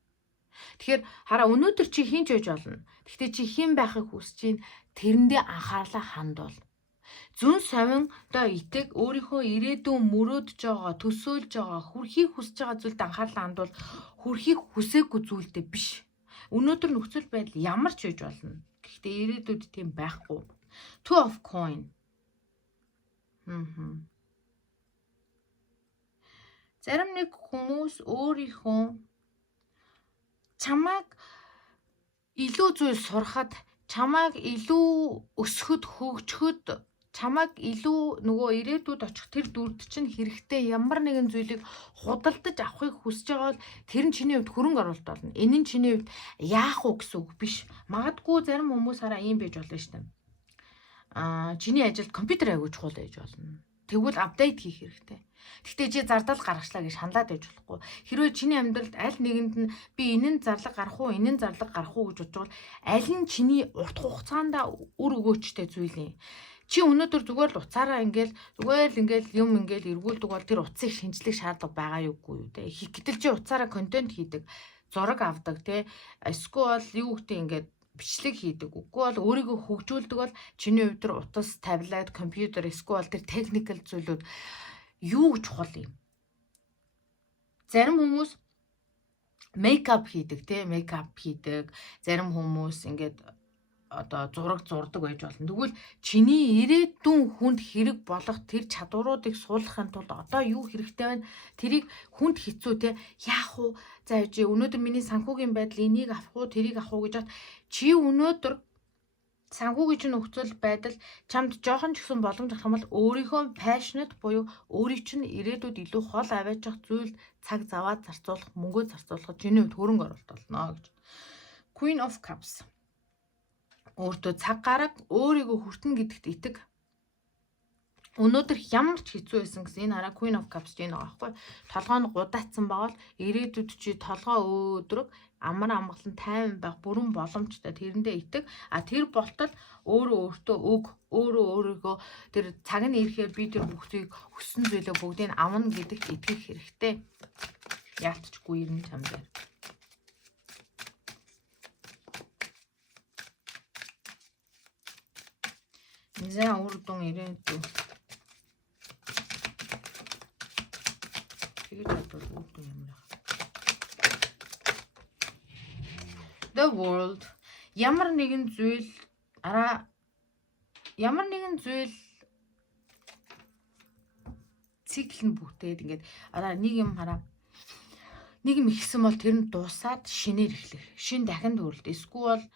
Тэгэхээр хараа өнөөдөр чи хин ч байж болно. Гэхдээ чи хэн байхыг хүсэж чинь тэрэндээ анхаарлаа хандуул. Зүн совин доо итэг өөрийнхөө ирээдүйн мөрөөдөж байгаа, төсөөлж байгаа, хүрхийг хүсэж байгаа зүйлд анхаарлаа хандуул. Хүрхийг хүсээгүй зүйлдээ биш. Өнөөдөр нөхцөл байдал ямар ч байж болно. Гэхдээ ирээдүйд тийм байхгүй. Two of Coin. Зарим нэг хүмүүс өөрийнхөө чамайг илүү зүйл сурахад, чамайг илүү өсгөхөд, хөгжөхөд, чамайг илүү нөгөө ирээдүйд очих тэр дүрд чинь хэрэгтэй ямар нэгэн зүйлийг худалдаж авахыг хүсэж байгаа бол тэр нь чиний хувьд хөрөнгө оруулалт болно. Энэ нь чиний хувьд яах уу гэсэн үг биш. Магадгүй зарим хүмүүс хараа ийм байж болно шүү дээ. Чиний ажилд компьютер аягүй чухал байж болно. Тэгвэл апдейт хийх хэрэгтэй. Гэхдээ чи зардал гаргачлаа гэж шаналаад байж болохгүй. Хэрвээ чиний амьдралд аль нэгэнд нь би энэ нь зарлаг гарах уу, энэ нь зарлаг гарах уу гэж бодвол аль нь чиний урт хугацаанд үр өгөөчтэй зүйл юм. Чи өнөөдөр зүгээр л уцаараа ингээл юм ингээл эргүүлдэг бол тэр утсыг шинжлэх шаардлага байгаа юугүй юу те. Гэтэл чи уцаараа контент хийдэг. зураг авдаг те. Эсвэл юу гэдэг ингээд бичлэг хийдэг. Үгүй бол өөрийгөө хөгжүүлдэг бол чиний хувьд төр утас, таблет, компьютер эсвэл тэр техникэл зүйлүүд юу чухал юм. Зарим хүмүүс мейкап хийдэг те, мейкап хийдэг. Зарим хүмүүс ингээд одоо зураг зурдаг байж болно. Тэгвэл чиний ирээдүйн хүнд хэрэг болох тэр чадваруудыг суулгахын тулд одоо юу хэрэгтэй байна? Тэрийг хүнд хэцүү те. Яах вэ? За ээж өнөөдөр миний санхүүгийн байдал энийг авах уу, тэрийг авах уу гэж бат чи өнөөдөр санхүүгийн чинь нөхцөл байдал чамд жоохон ч гэсэн боломж авах юм бол өөрийнхөө passionate буюу өөрийн чинь ирээдүйд илүү хол аваачих зүйл цаг заваад зарцуулах, мөнгөө зарцуулах чиний хувьд хөрөнгө оруулалт болно гэж. Queen of Cups өөртөө цаг гараг, өөрийгөө хүртэн гэдэгт итэг. Өнөөдөр ямар ч хэцүү байсан гэсэн энэ хараа Queen of Cups чинь байгаа байхгүй. Толгой нь гудаацсан байгаа бол ирээдүйд чи толгой өөдрөг амар амгалан тайван байх бүрэн боломжтой тэрэндээ итэг. А тэр болтол өөртөө өг, өөрийгөө тэр цаг нь ирэхээр би тэр бүхнийг хүссэн зүйлээ бүгдийг авна гэдэгт итгэх хэрэгтэй. Яалтчгүй ирнэ чам дээр. За үрдүн ирээдүй. Тэгээд бодвол үрдүн ямар яах. The world. Ямар нэгэн зүйл цикл нь бүтээд ингээд нэг юм хараа. Нэг юм ихсэн бол тэр нь дуусаад шинээр эхлэх. Шин дахин төрөлт. Эсвэл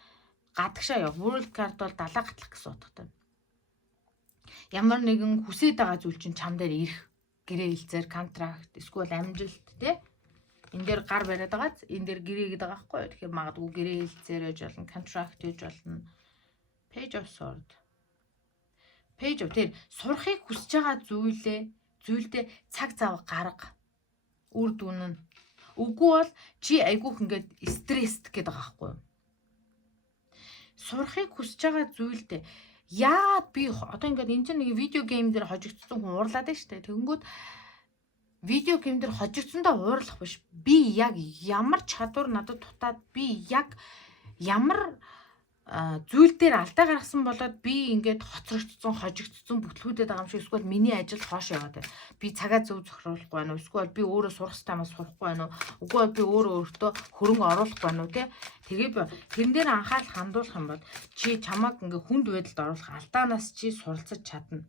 гадагшаа яв. World card бол далаа гатлах гэсэн утгатай. Ямар нэгэн хүсэж байгаа зүйл чинь чам дээр ирэх. Гэрээ хэлцээр, контракт, эсвэл амжилт тий. Энэ дээр гар бариад байгааз энэ дээр гэрээ гэдэг байгаа байхгүй. Тэгэхээр магадгүй гэрээ хэлцээр яж болно, контракт яж болно. Page of Sword. Page of тэр сурахыг хүсэж байгаа зүйлдээ цаг зав гарга. Үр дүн нь. Үгүй бол чи айгүйх ингээд стресст гэдэг байгаа байхгүй. Сурахыг хүсэж байгаа зүйлдээ яагаад би одоо ингээд энэ чинь нэг видео гейм дээр хожигдсон хүн уурлаад байна шүү дээ. Тэгэнгүүт видео гейм дээр хожигдсондоо уурлах биш. Би яг ямар чадвар надад дутаад би яг ямар зүйл дээр алдаа гаргасан болоод би ингээд хоцрогдсон, хожигдсон, бүтлгүүдэд байгаа юм шиг эсвэл миний ажил хоош яваад байна. Би цагаа зөв зохируулахгүй байна уу? Эсвэл би өөрөө сурах юмас сурахгүй байна уу? Үгүй би өөртөө хөрөнгө оруулахгүй байна уу те? Тэгээд тэрэн дээр анхаарал хандуулах юм бол чи чамайг ингээ хүнд байдалд оруулах алдаанаас чи суралцаж чадна.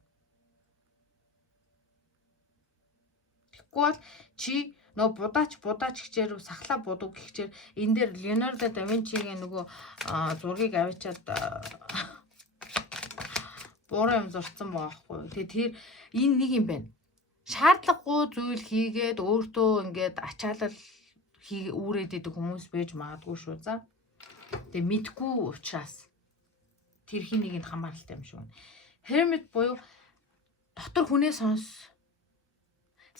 Тэгэхгүй бол чи будаач гिचээр сахлаа будуу гिचээр энэ дээр Леонардо да Винчигийн нөгөө зургийг авчиад буурай юм зурцсан байгаа хгүй. Тэгээ тэр энэ нэг юм байна. Шаардлагагүй зүйл хийгээд өөртөө ингээд ачаалал үүрээд идэх хүмүүс байж магадгүй шүү. За. Тэгээ мэдгүй учраас тэр хин нэгэнд хамааралтай юм шүү. Hermit буюу дотор хүнээ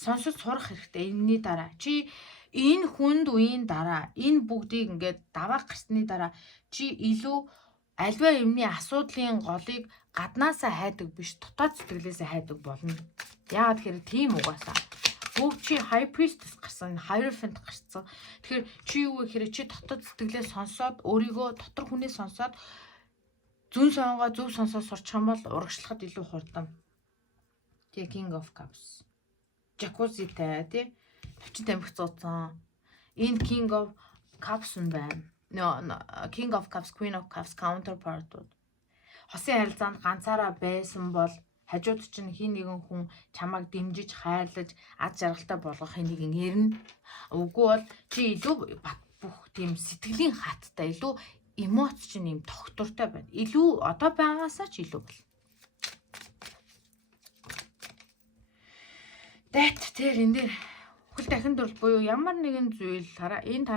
сонсож сурах хэрэгтэй. Энэний дараа чи энэ хүнд үеийн дараа энэ бүгдийг ингээд даваа гарсны дараа чи илүү альва юмны асуудлын голыг гаднаасаа хайдаг биш дотоод сэтгэлээсээ хайдаг болно. Яагаад тэгэхээр тийм угаасаа бүгд чи high priestess гарсан, hierophant гарсан. Тэгэхээр чи юу гэхээр чи дотоод сэтгэлээ сонсоод өөрийгөө дотор хүнээ сонсоод зүн сонгоо зөв сонсоод сурчих юм бол урагшлахад илүү хурдан. Тэгээ King of Cups. Jacuzziтэй тий 40 тамхи цууцсан. Энэ King of Cups нь байна. King of Cups, Queen of Cups counterpart-ууд. Хосын харилцаанд ганцаараа байсан бол хажууд чинь хин нэгэн хүн чамайг дэмжиж, хайрлаж, ад жаргалтай болгохын нэгэн эрнэ. Үгүй бол чи илүү бүх тийм сэтгэлийн хаттай, илүү эмоц чинь юм тогтвортой байна. Илүү одоо байгаасаа ч илүү бол. That тэр энэ дээр хөл дахин дурл буюу ямар нэгэн зүйл энэ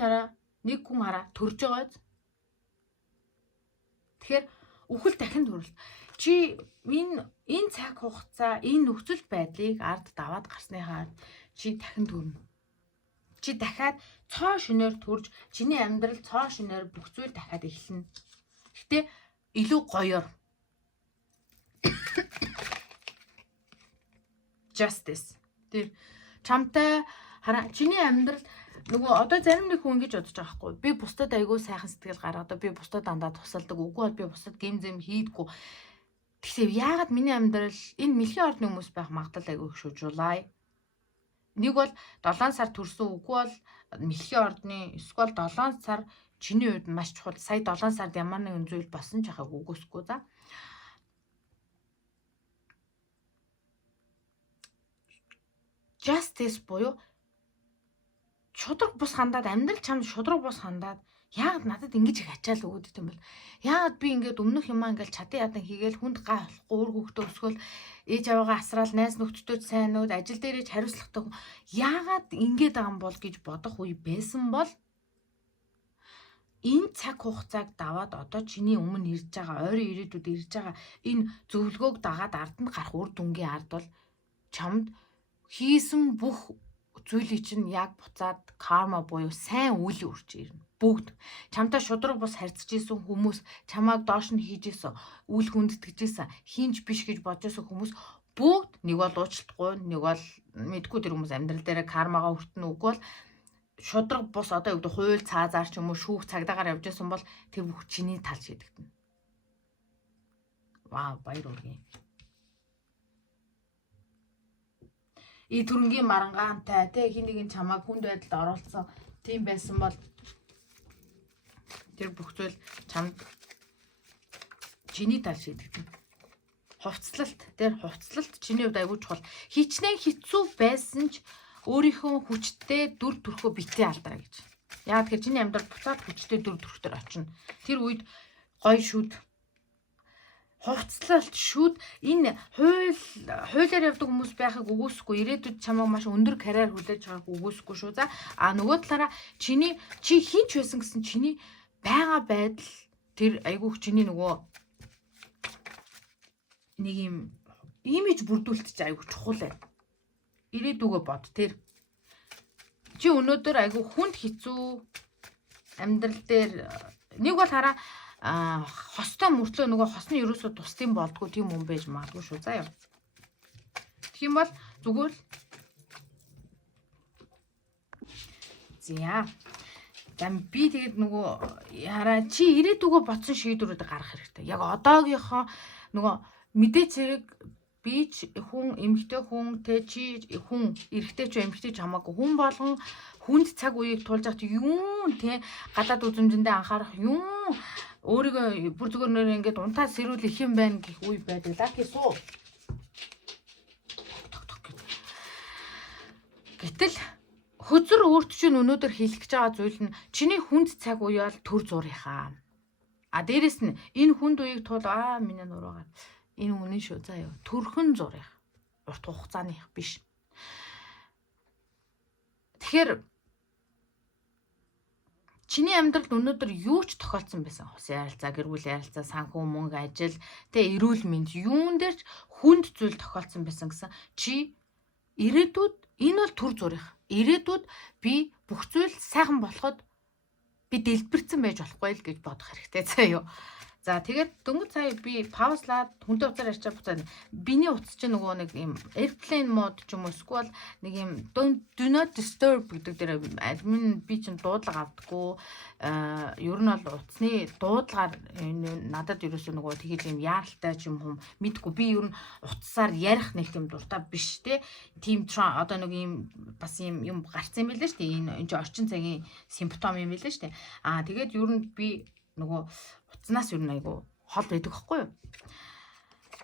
тараа нэг хүн хараа төрж байгааз. Тэгэхээр үхэл дахин дурл. Чи энэ цаг хугацаа энэ нөхцөл байдлыг ард даваад гарсныхаа чи дахин төрнө. Чи дахиад цоо шинээр төрж чиний амьдрал цоо шинээр бүх зүйл дахиад эхэлнэ. Гэтэ илүү гоёор. Justice. Тэр Чамтай хараа чиний амьдрал нөгөө одоо зарим нэг хүн ингэж бодож байгаа хгүй. Би бусдад айгүй сайхан сэтгэл гаргадаг. Би бусдад дандаа тусалдаг. Үгүй бол би бусдад гэмзэм хийдэггүй. Тэгсээ яагаад миний амьдрал энэ мэлхийн ордны хүмүүс байх магадлал айгүй их шүүжүүлээ. Нэг бол 7 сар төрсөн, үгүй бол мэлхийн ордны эсвэл 7 сар чиний хувьд маш чухал. Сая 7 сард ямар нэгэн зүйл болсон ч яхаг үгүйсэхгүй за. Justice буюу шудраг бус хандаад амьдрал чамд шудраг бус хандаад яагаад надад ингэж их ачаал өгөөд юм бол яагаад би ингээд өмнөх юмаа ингээд чадан ядан хийгээл хүнд гай болохгүй өөр хөвгтөө өсгөл ээж аваагаа асраал найз нөхдөд сайнууд ажил дээрээ хариуцлагатай яагаад ингэж байгаа юм бол гэж бодох үе байсан бол энэ цаг хугацааг даваад одоо чиний өмнө ирж байгаа ойрын ирээдүйд ирж байгаа энэ зөвлөгөөг дагаад ард нь гарах үр дүнгийн ард бол чамд хийсэн бүх зүйлийг чинь яг буцаад карма буюу сайн үйл үрж ирнэ. Бүгд чамтай шудраг бус харьцаж исэн хүмүүс, чамааг доош нь хийж исэн, үйл хүндэтгэж исэн, хинч биш гэж бодож исэн хүмүүс бүгд нэг бол уучлахгүй, нэг бол мэдгүй тэр хүмүүс амьдрал дээр кармагаа хүртэнэ үгүй бол шудраг бус одоо юу гэдэг хууль цаазаар ч юм уу шүүх цагдаагаар явж исэн бол тэр бүх чиний тал шийдэгдэнэ. Вау, баяр үргээ. И түрнгийн марангаантай те хин нэгэн чамааг хүнд байдалд оруулсан тийм байсан бол тэр бүх зүйл чамд чиний тал шийдэгдэнэ. Хувцлалт чиний хувьд аягүй чухал. Хичнээн хэцүү байсан ч өөрийнхөө хүчтэй дүр төрхөө битээ алдараа гэж. Яагаад тэгэхээр чиний амьдрал буцаад хүчтэй дүр төрхтөр очино. Тэр үед гоё шүд хувцлалт шүд энэ хуулиар явдаг хүмүүс байхыг үгүйсэхгүй ирээдүйд чамайг маш өндөр карьер хүлээж байгааг үгүйсэхгүй шүү за. А нөгөө талаараа чи хинч байсан гэсэн чиний байгаа байдал тэр айгүйх чиний нөгөө нэг юм имиж бүрдүүлэлт айгүй чухал байна. Ирээдүгөө бод тэр чи өнөөдөр айгүй хүнд хэцүү амьдрал дээр нэг бол хараа хостой мөртлөө нөгөө хосны ерөөсөө тусдсан болдгоо тийм хүн байж магадгүй шүү заа ёо. Тэгэх юм бол зүгээр л за би тэгээд нөгөө хараа чи ирээдүгөө бодсон шийдвэрүүд гаргах хэрэгтэй. Яг одоогийнхоо нөгөө мэдээч зэрэг би ч хүн эмэгтэй хүн те чи хүн эрэгтэй ч эмэгтэй ч хамаагүй хүн болгон хүнд цаг үеийг тулж авт юм те гадаад үзмжиндээ анхаарах юм өөрийгөө бүр зүгээр нөр ингээд унтаа сэрүүл их юм байна гэх үе байдаг. Лаки суу. Гэтэл хөзөр өөрт чинь өнөөдөр хийх гэж байгаа зүйл нь чиний хүнд цаг үе бол төр зурийнхаа. А дээрэс нь энэ хүнд үеийг тул миний нуруугаар энэ үнэн шүү заа юу. Төрхөн зурих. Урт хугацааных биш. Тэгэхээр чиний амьдралд өнөөдөр юу ч тохиолдсон байсан. Хус ярилцаа, гэр бүл ярилцаа, санхүү, мөнгө, ажил, тэ эрүүл мэнд юун дээр ч хүнд зүйл тохиолдсон байсан гэсэн чи ирээдүйд энэ бол төр зурих. Ирээдүйд би бүх зүйл сайхан болоход би дэлбэрсэн байж болохгүй л гэж бодох хэрэгтэй заа юу. За тэгээд дөнгөж сая би паузлаад хүнтэй уцаар ярьчаа буцаад биний утас чинь нөгөө нэг юм airplane mode ч юм уу эсвэл нэг юм do not disturb гэдэг дээр админ би чинь дуудлага авдаггүй ер нь бол утасны дуудлагаар надад ерөөсөө нөгөө тэгээд юм яаралтай ч юм мэдгүй би ер нь утасаар ярих нэг тийм дуртай биш те тийм одоо нэг юм бас юм гарцсан юм байлээ шүү дээ энэ орчин цагийн симптом юм байлээ шүү дээ тэгээд ер нь би нөгөө утаснаас юу айгу хол байдаг байхгүй юу.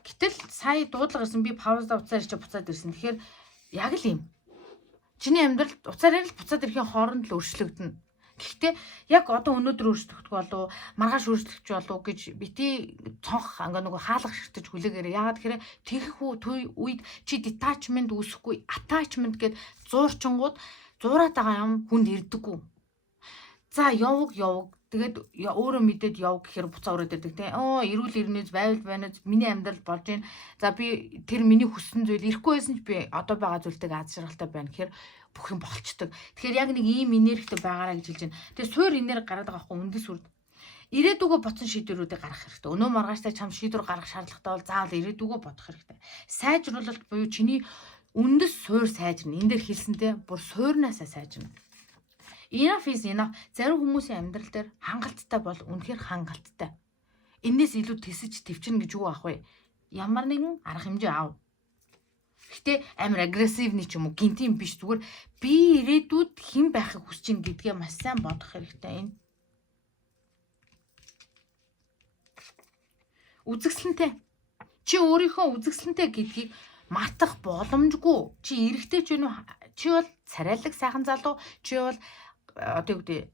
Гэтэл сая дуудлага ирсэн би паузда уцаар ирчээ буцаад ирсэн. Тэгэхээр яг л юм. Чиний амьдрал уцаар ирэл буцаад ирэхийн хооронд л өөрчлөгдөнө. Гэхдээ яг одоо өнөөдөр өөрчлөгдөх болов маргааш өөрчлөгдөж болов гэж бити цонх ингээ нөгөө хаалга ширтэж хүлээгээрээ. Яагаад тэгэхээр тэгэх үед чи detachment үүсэхгүй attachment гэд зуурчингууд зуураад байгаа юм хүнд ирдэггүй. За яваг тэгээд өөрөө мэдээд яв гэхээр буцаа өрөөд ирдэг те. Эрүүл ирнэс байвал байназ миний амьдрал болж байна. За би тэр миний хүссэн зүйл ирэхгүй байсан ч би одоо байгаа зүйлтэйг аз жаргалтай байна гэхээр бүх юм болчдөг. Тэгэхээр яг нэг ийм энергитэй байгаараа гэж хэлж байна. Тэгээ суур энерги гараад байгаа хгүй үндэс үрд. Ирээдүгөө бодсон шийдвэрүүдийг гаргах хэрэгтэй. Өнөө маргааштай чам шийдвэр гаргах шаардлагатай бол заавал ирээдүгөө бодох хэрэгтэй. Сайжруулалт буюу чиний үндэс суур сайжирна. Энд дээр хэлсэнтэй бүр суурнаасаа сайжирна. Enough is enough. Зарим хүмүүсийн амьдрал дээр хангалттай бол үнэхээр хангалттай. Энээс илүү тэсэж төвчнө гэж юу ах вэ? Ямар нэгэн арга хэмжээ аав. Гэтэ амар агрессивний ч юм уу гинтийн биш, зүгээр би ирээдүйд хэн байхыг хүсэж ин гэдгээ маш сайн бодох хэрэгтэй. Энэ үзэсгэлэнтэй. Чи өөрийнхөө үзэсгэлэнтэй гэдгийг мартах боломжгүй. Чи эрэгтэй ч юм уу? Чи бол царайлаг сайхан залуу. Чи бол одоо юу гэдэг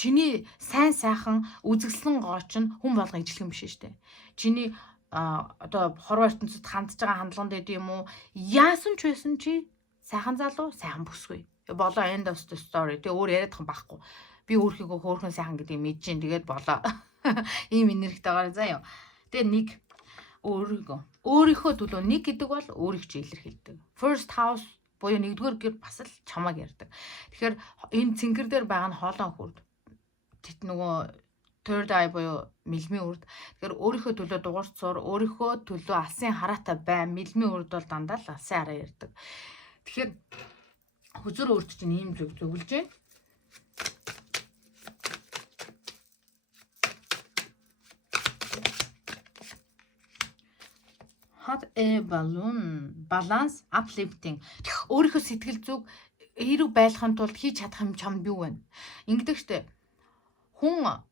чиний сайн сайхан үзэсгэлэн gooч нь хүн болгон ижлэх юм биш шүү дээ. Чиний одоо хорвоо ертөнцид хандж байгаа хандлаганд гэдэг юм уу? Яасан ч байсан чи сайхан залуу, сайхан бүсгүй. Болоо end of the story. Тэгээ өөр яриадах юм байхгүй. Би өөрхийгөө хөөрхөн сайхан гэдгийг мэдэж чинь тэгээд болоо. Ийм энергитайгаар заяа. Тэгээ нэг өөрийнхөө төлөө нэг гэдэг бол өөрийг чи илэрхийлдэг. First house буюу нэгдүгээр гэр бас л чамааг ярьдаг. Тэгэхээр энэ цэнгэр дээр байгаа нь хоолон хүрд. Тэт нөгөө third eye буюу мэлмийн үрд. Тэгэхээр өөрийнхөө төлөө дугуйж сур, өөрийнхөө төлөө алсын хараатай бай. Мэлмийн үрд бол дандаа л алсын хараа ярьдаг. Тэгэхээр хүзүр өөрт чинь ийм зөвлөж байна. Hot air balloon, balance, uplifting. Өөрийнхөө сэтгэл зүг эерэг байлгахын тулд хийж чадах юм чамд юу вэ? Ингэдэг штэ. Хүн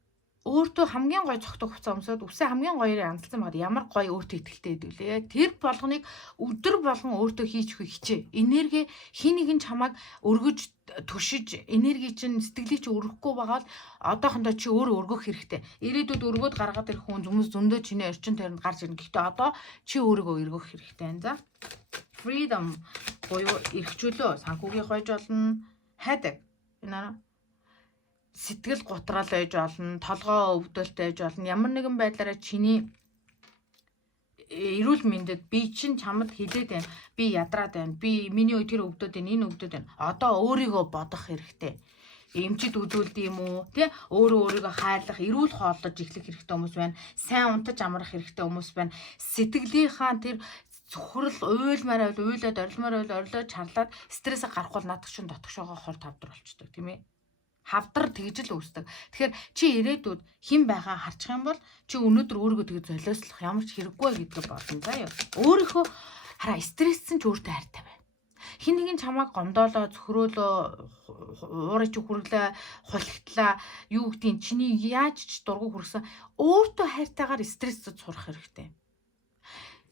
өөртөө хамгийн гоё цогтөг хуцаа өмсөд үсээ хамгийн гоёрын андалсан байгаад ямар гоё өөртөө ихтэй байдвүлээ. Тэр болгоныг өдөр болгон өөртөө хийчихгүй хичээ. Энерги хин нэгэн чамайг өргөж төшиж, энерги чинь сэтгэлийг чи өргөхгүй байгаа л одоохондоо чи өөрөө өргөх хэрэгтэй. Ирээдүйд өргөөд гаргаад ирэх хүн хүмүүс зөндөө чиний орчин тойронд гарч ирнэ. Гэхдээ одоо чи өөрийгөө өргөх хэрэгтэй байна. За. Freedom буюу эрхчлөө, санхүүгийн хойж болно. Хайдаг. Энэ сэтгэл гутраал байж болно, толгоо өвдөлттэй байж болно. Ямар нэгэн байдлаараа чиний эрүүл мэндэд би чинь чамд хэлээд байна. Би ядраад байна. Би миний үе тэр өвдөд байна, энэ өвдөд байна. Одоо өөрийгөө бодох хэрэгтэй. Эмчид үзүүлдэг юм уу? Тэ өөрийгөө хайрлах, эрүүл хооллож эхлэх хэрэгтэй хүмүүс байна. Сайн унтаж амрах хэрэгтэй хүмүүс байна. Сэтгэлийнхаа тэр цөхрөл уйлмаар байл, уйлаад орилмаар байл, орилоод чарлаад стрессээ гарахгүй надад чинь дотгошоогоо хол тавдар болчдөг тийм ээ. Хавдар тэгж л үүсдэг. Тэгэхээр чи ирээдүйд хэн байхаа харчих юм бол чи өнөөдөр өөрийгөө тэгж золиослох ямар ч хэрэггүй гэдгийг бодно заяа. Өөрийнхөө хараа стресссэн ч өөртөө хайртай бай. Хин нэгэн чамайг гомдоолоо, цөхрөөлөө, уурайч хүрглээ, хулигтлаа, юу гэдгийг чиний яаж ч дургу хүрсэн өөртөө хайртайгаар стрессэд сурах хэрэгтэй.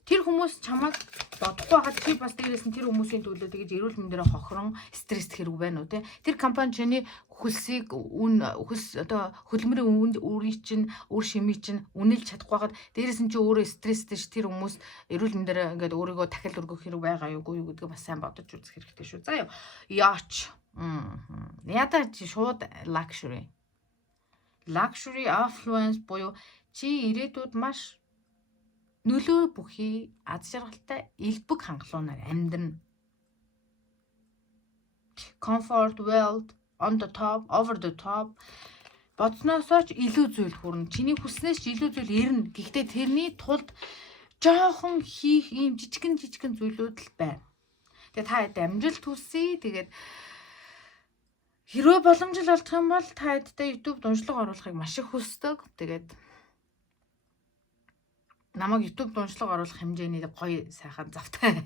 Тэр хүмүүс чамайг бодохгүй хаад чи бас дээрээс нь тэр хүмүүсийн төлөө тэгж эрүүл мэндээрээ хохирон стресст хэрэг байна уу те. Тэр компани чиний хөлсийг хөлс одоо хөлмөрийн үрийг чинь үр шимийг чинь үнэлж чадахгүй хаад дээрээс нь чи өөрөө стресстэй ш тэр хүмүүс эрүүл мэндээрээ ингээд өөрийгөө дахиад өргөх хэрэг байгаа юугүй юу гэдгийг бас сайн бодож үзэх хэрэгтэй шүү. За яач. Ядаа чи шууд luxury. Luxury affluence буюу чи ирээдүйд маш нөлөө бүхий аз жаргалтай элбэг хангалуунаар амьдрна. Comfort, wealth, on the top, over the top. Бодсноосоо ч илүү зүйл хүрнэ. Чиний хүснээс ч илүү зүйл ирнэ. Гэхдээ тэрний тулд жоохон хийх ийм жижигэн зүйлүүд л байна. Тэгээ та хэд амжилт хүсье. Тэгээд хэрвээ боломж л олдох юм бол та хэдтэй YouTube уншлага оруулахыг маш их хүсдэг. Тэгээд намайг YouTube уншлага оруулах хэмжээний гоё сайхан завтай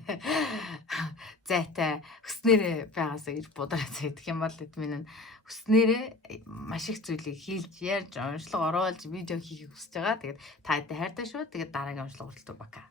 зайтай хүснээрээ байгаасаа гэж будраад байдаг юм бол минь хүснээрээ маш их зүйлийг хийлж ярьж уншлага оруулж видео хийхийг хүсэж байгаа. Тэгээд та хэдтэй хайртай шүү. Тэгээд дараагийн уншлага хүртэл бака.